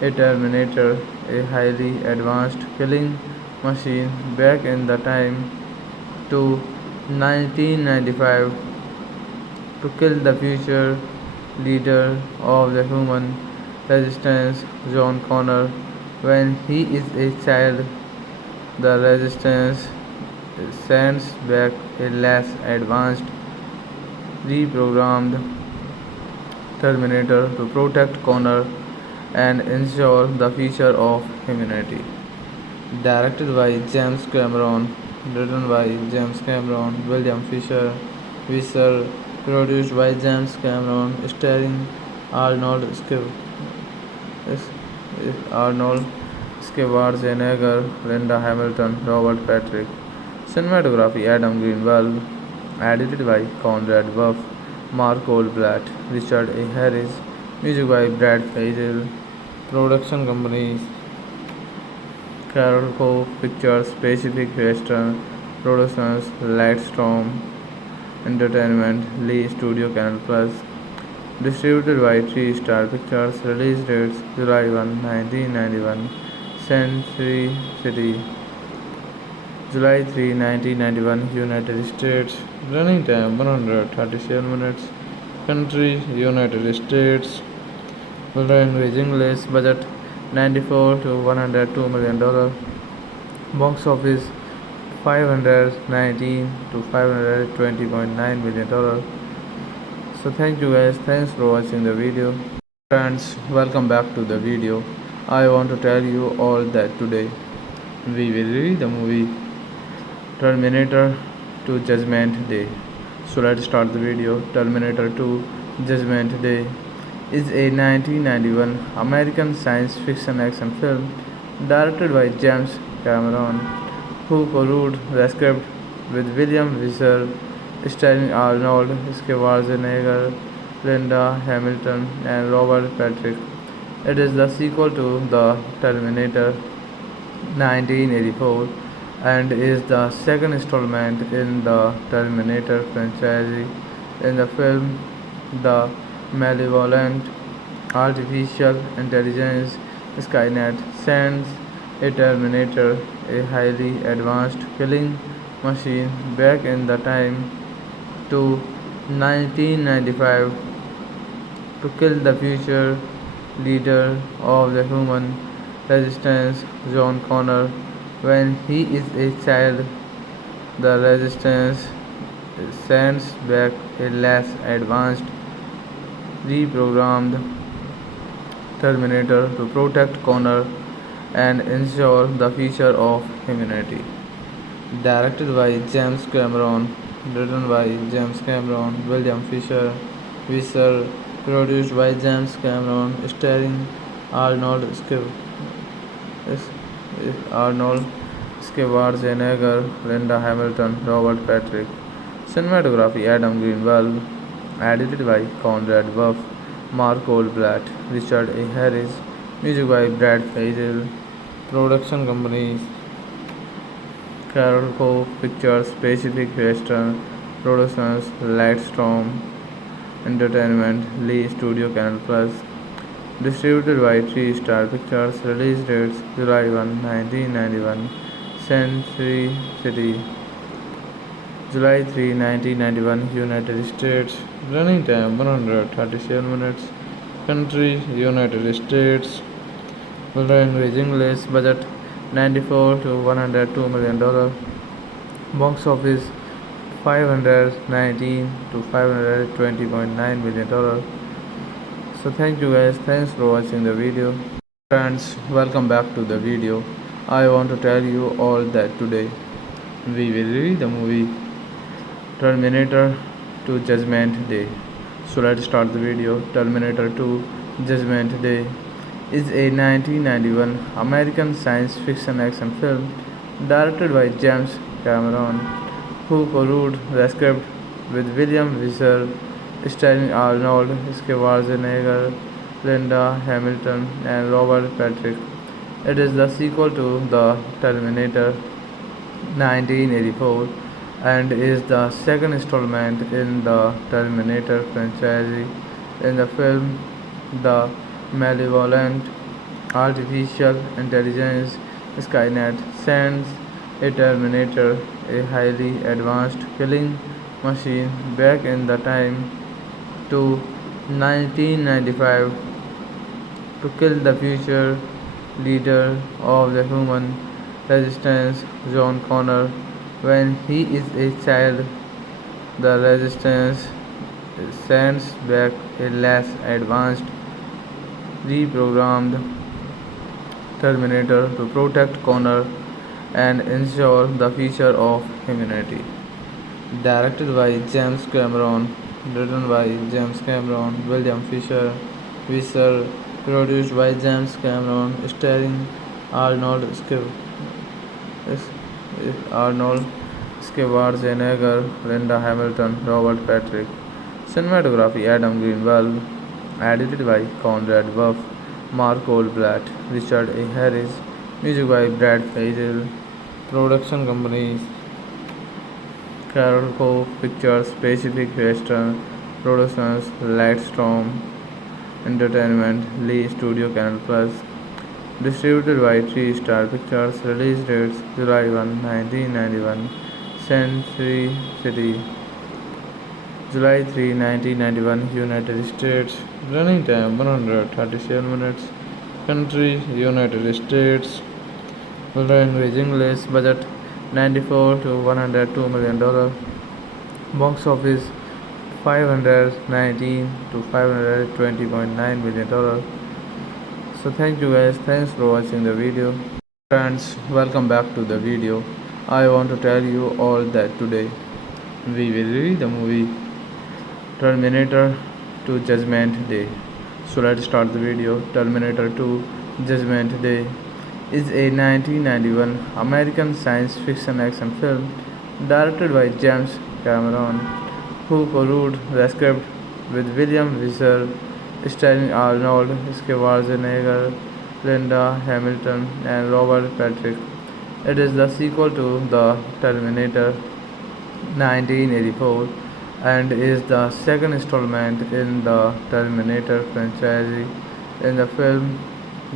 a Terminator, a highly advanced killing machine, back in the time to 1995 to kill the future leader of the human resistance, John Connor. When he is a child, the resistance sends back a less advanced, reprogrammed Terminator to protect Connor and ensure the future of humanity. Directed by James Cameron, written by James Cameron, William Fisher, Visser, produced by James Cameron, starring Arnold Arnold Schwarzenegger, Linda Hamilton, Robert Patrick. Cinematography Adam Greenwald, edited by Conrad Buff, Mark Goldblatt, Richard A. Harris, music by Brad Fiedel, production companies Carol Cove Pictures, Pacific Western Productions, Lightstorm Entertainment, Lee Studio Canal Plus, distributed by Three Star Pictures, release dates July 1, 1991, Century City, July 3, 1991, United States, running time 137 minutes, country United States, language English, budget 94 to $102 million, box office 519 to $520.9 million. So thank you guys, thanks for watching the video. Friends, welcome back to the video. I want to tell you all that today we will review the movie Terminator 2 Judgment Day. So let's start the video. Terminator 2 Judgment Day is a 1991 American science fiction action film directed by James Cameron, who co-wrote the script with William Visser, starring Arnold Schwarzenegger, Linda Hamilton, and Robert Patrick. It is the sequel to The Terminator 1984 and is the second installment in the Terminator franchise. In the film, the malevolent artificial intelligence Skynet sends a Terminator, a highly advanced killing machine, back in the time to 1995 to kill the future leader of the human resistance, John Connor. When he is a child, the resistance sends back a less advanced, reprogrammed Terminator to protect Connor and ensure the future of humanity. Directed by James Cameron, written by James Cameron, William Fisher, Visser, produced by James Cameron, starring Arnold Arnold Schwarzenegger, Linda Hamilton, Robert Patrick. Cinematography Adam Greenwald, edited by Conrad Buff, Mark Goldblatt, Richard A. Harris, music by Brad Fiedel, production companies Carol Cove Pictures, Pacific Western Productions, Lightstorm Entertainment, Lee Studio Canal Plus, distributed by Three Star Pictures, release dates July 1, 1991, Century City, July 3, 1991, United States, running time 137 minutes, country United States, language English, budget 94 to $102 million, box office 519 to $520.9 million. So thank you guys, thanks for watching the video. Friends, welcome back to the video. I want to tell you all that today we will review the movie Terminator 2 Judgment Day. So let's start the video. Terminator 2 Judgment Day is a 1991 American science fiction action film directed by James Cameron, who co-wrote the script with William Visser, starring Arnold Schwarzenegger, Linda Hamilton, and Robert Patrick. It is the sequel to The Terminator 1984 and is the second installment in the Terminator franchise. In the film, the malevolent artificial intelligence Skynet sends a Terminator, a highly advanced killing machine, back in the time to 1995 to kill the future leader of the human resistance, John Connor. When he is a child, the Resistance sends back a less advanced, reprogrammed Terminator to protect Connor and ensure the future of humanity. Directed by James Cameron, written by James Cameron, William Fisher, Visser, produced by James Cameron, starring Arnold Arnold Schwarzenegger, Linda Hamilton, Robert Patrick. Cinematography Adam Greenwald, edited by Conrad Buff, Mark Goldblatt, Richard A. Harris, music by Brad Fiedel. Production companies Carol Cove Pictures, Pacific Western Productions, Lightstorm Entertainment, Lee Studio Canal Plus. Distributed by Three Star Pictures. Release dates July 1, 1991. Century City, July 3, 1991, United States. Running time 137 minutes. Country United States. Language English. Budget 94 to 102 million dollar. Box office 519 to 520.9 million dollar. So thank you guys. Thanks for watching the video. Friends, welcome back to the video. I want to tell you all that today we will review the movie Terminator 2 Judgment Day. So let's start the video. Terminator 2 Judgment Day is a 1991 American science fiction action film directed by James Cameron, who co-wrote the script with William Visser, starring Arnold Schwarzenegger, Linda Hamilton, and Robert Patrick. It is the sequel to The Terminator 1984 and is the second installment in the Terminator franchise. In the film,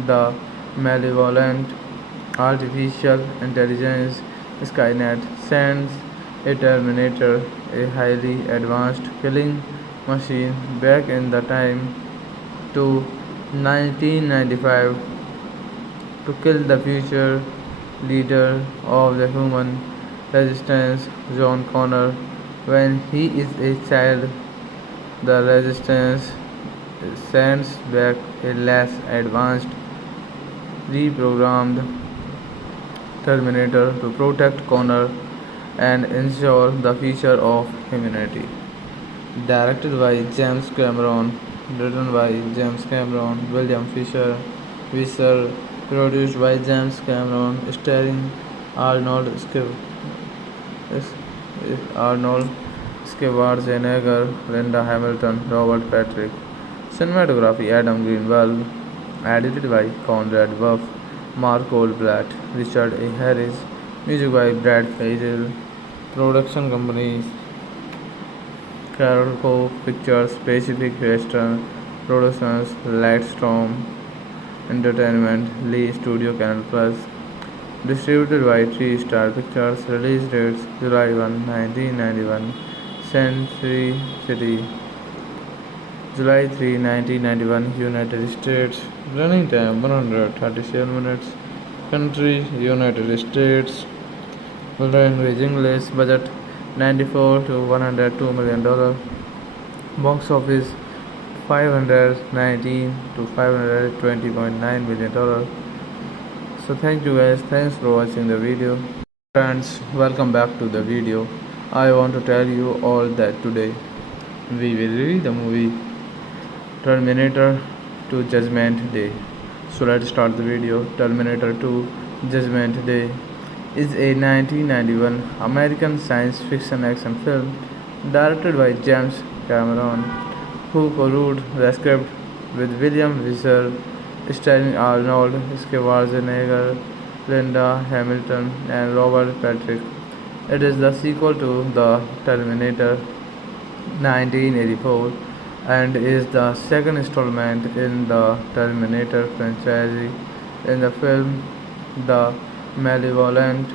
the malevolent artificial intelligence Skynet sends a Terminator, a highly advanced killing machine, back in the time to 1995 to kill the future leader of the human resistance, John Connor. When he is a child, the resistance sends back a less advanced, reprogrammed Terminator to protect Connor and ensure the future of humanity. Directed by James Cameron, written by James Cameron, William Fisher, Visser, produced by James Cameron, starring Arnold Arnold Schwarzenegger, Linda Hamilton, Robert Patrick. Cinematography Adam Greenwald, edited by Conrad Buff, Mark Goldblatt, Richard A. Harris, music by Brad Fiedel. Production companies Carol Cove Pictures, Pacific Western Productions, Lightstorm Entertainment, Lee Studio Canal Plus. Distributed by Three Star Pictures. Release dates July 1, 1991. Century City, July 3, 1991, United States. Running time 137 minutes. Country United States. Language English. Budget 94 to 102 million dollar. Box office 519 to 520.9 million dollar. So thank you guys. Thanks for watching the video. Friends, welcome back to the video. I want to tell you all that today we will review the movie Terminator 2 Judgment Day. So let's start the video. Terminator 2 Judgment Day is a 1991 American science fiction action film directed by James Cameron, who co-wrote the script with William Visser, starring Arnold Schwarzenegger, Linda Hamilton, and Robert Patrick. It is the sequel to The Terminator 1984 and is the second installment in the Terminator franchise. In the film, the malevolent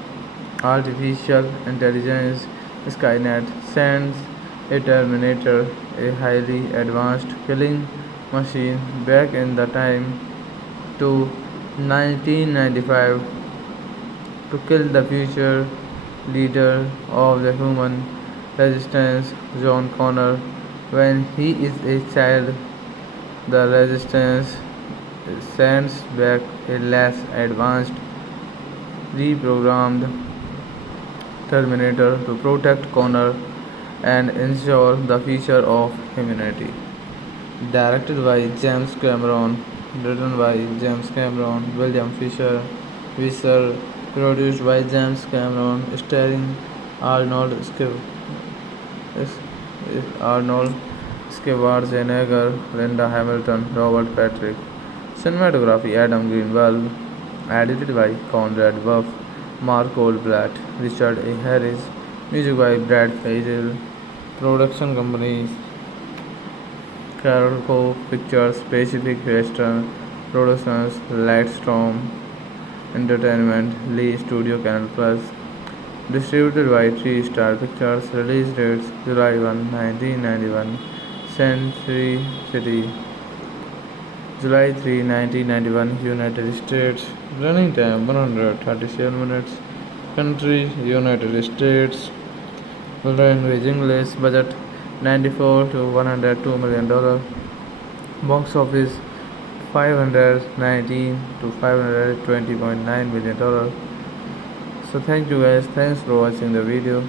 artificial intelligence Skynet sends a Terminator, a highly advanced killing machine, back in the time to 1995 to kill the future leader of the human resistance, John Connor. When he is a child, the resistance sends back a less advanced, reprogrammed Terminator to protect Connor and ensure the future of humanity. Directed by James Cameron, written by James Cameron, William Fisher, Visser, produced by James Cameron, starring Arnold Arnold Schwarzenegger, Linda Hamilton, Robert Patrick. Cinematography Adam Greenwald, edited by Conrad Buff, Mark Goldblatt, Richard A. Harris, music by Brad Fiedel, production companies Carolco Pictures, Pacific Western Productions, Lightstorm Entertainment, Lee Studio Canal Plus, distributed by Three Star Pictures, release dates July 1, 1991, Century City, July 3, 1991, United States, running time 137 minutes, country United States, language English, budget 94 to $102 million, box office 519 to $520.9 million. So thank you guys, thanks for watching the video.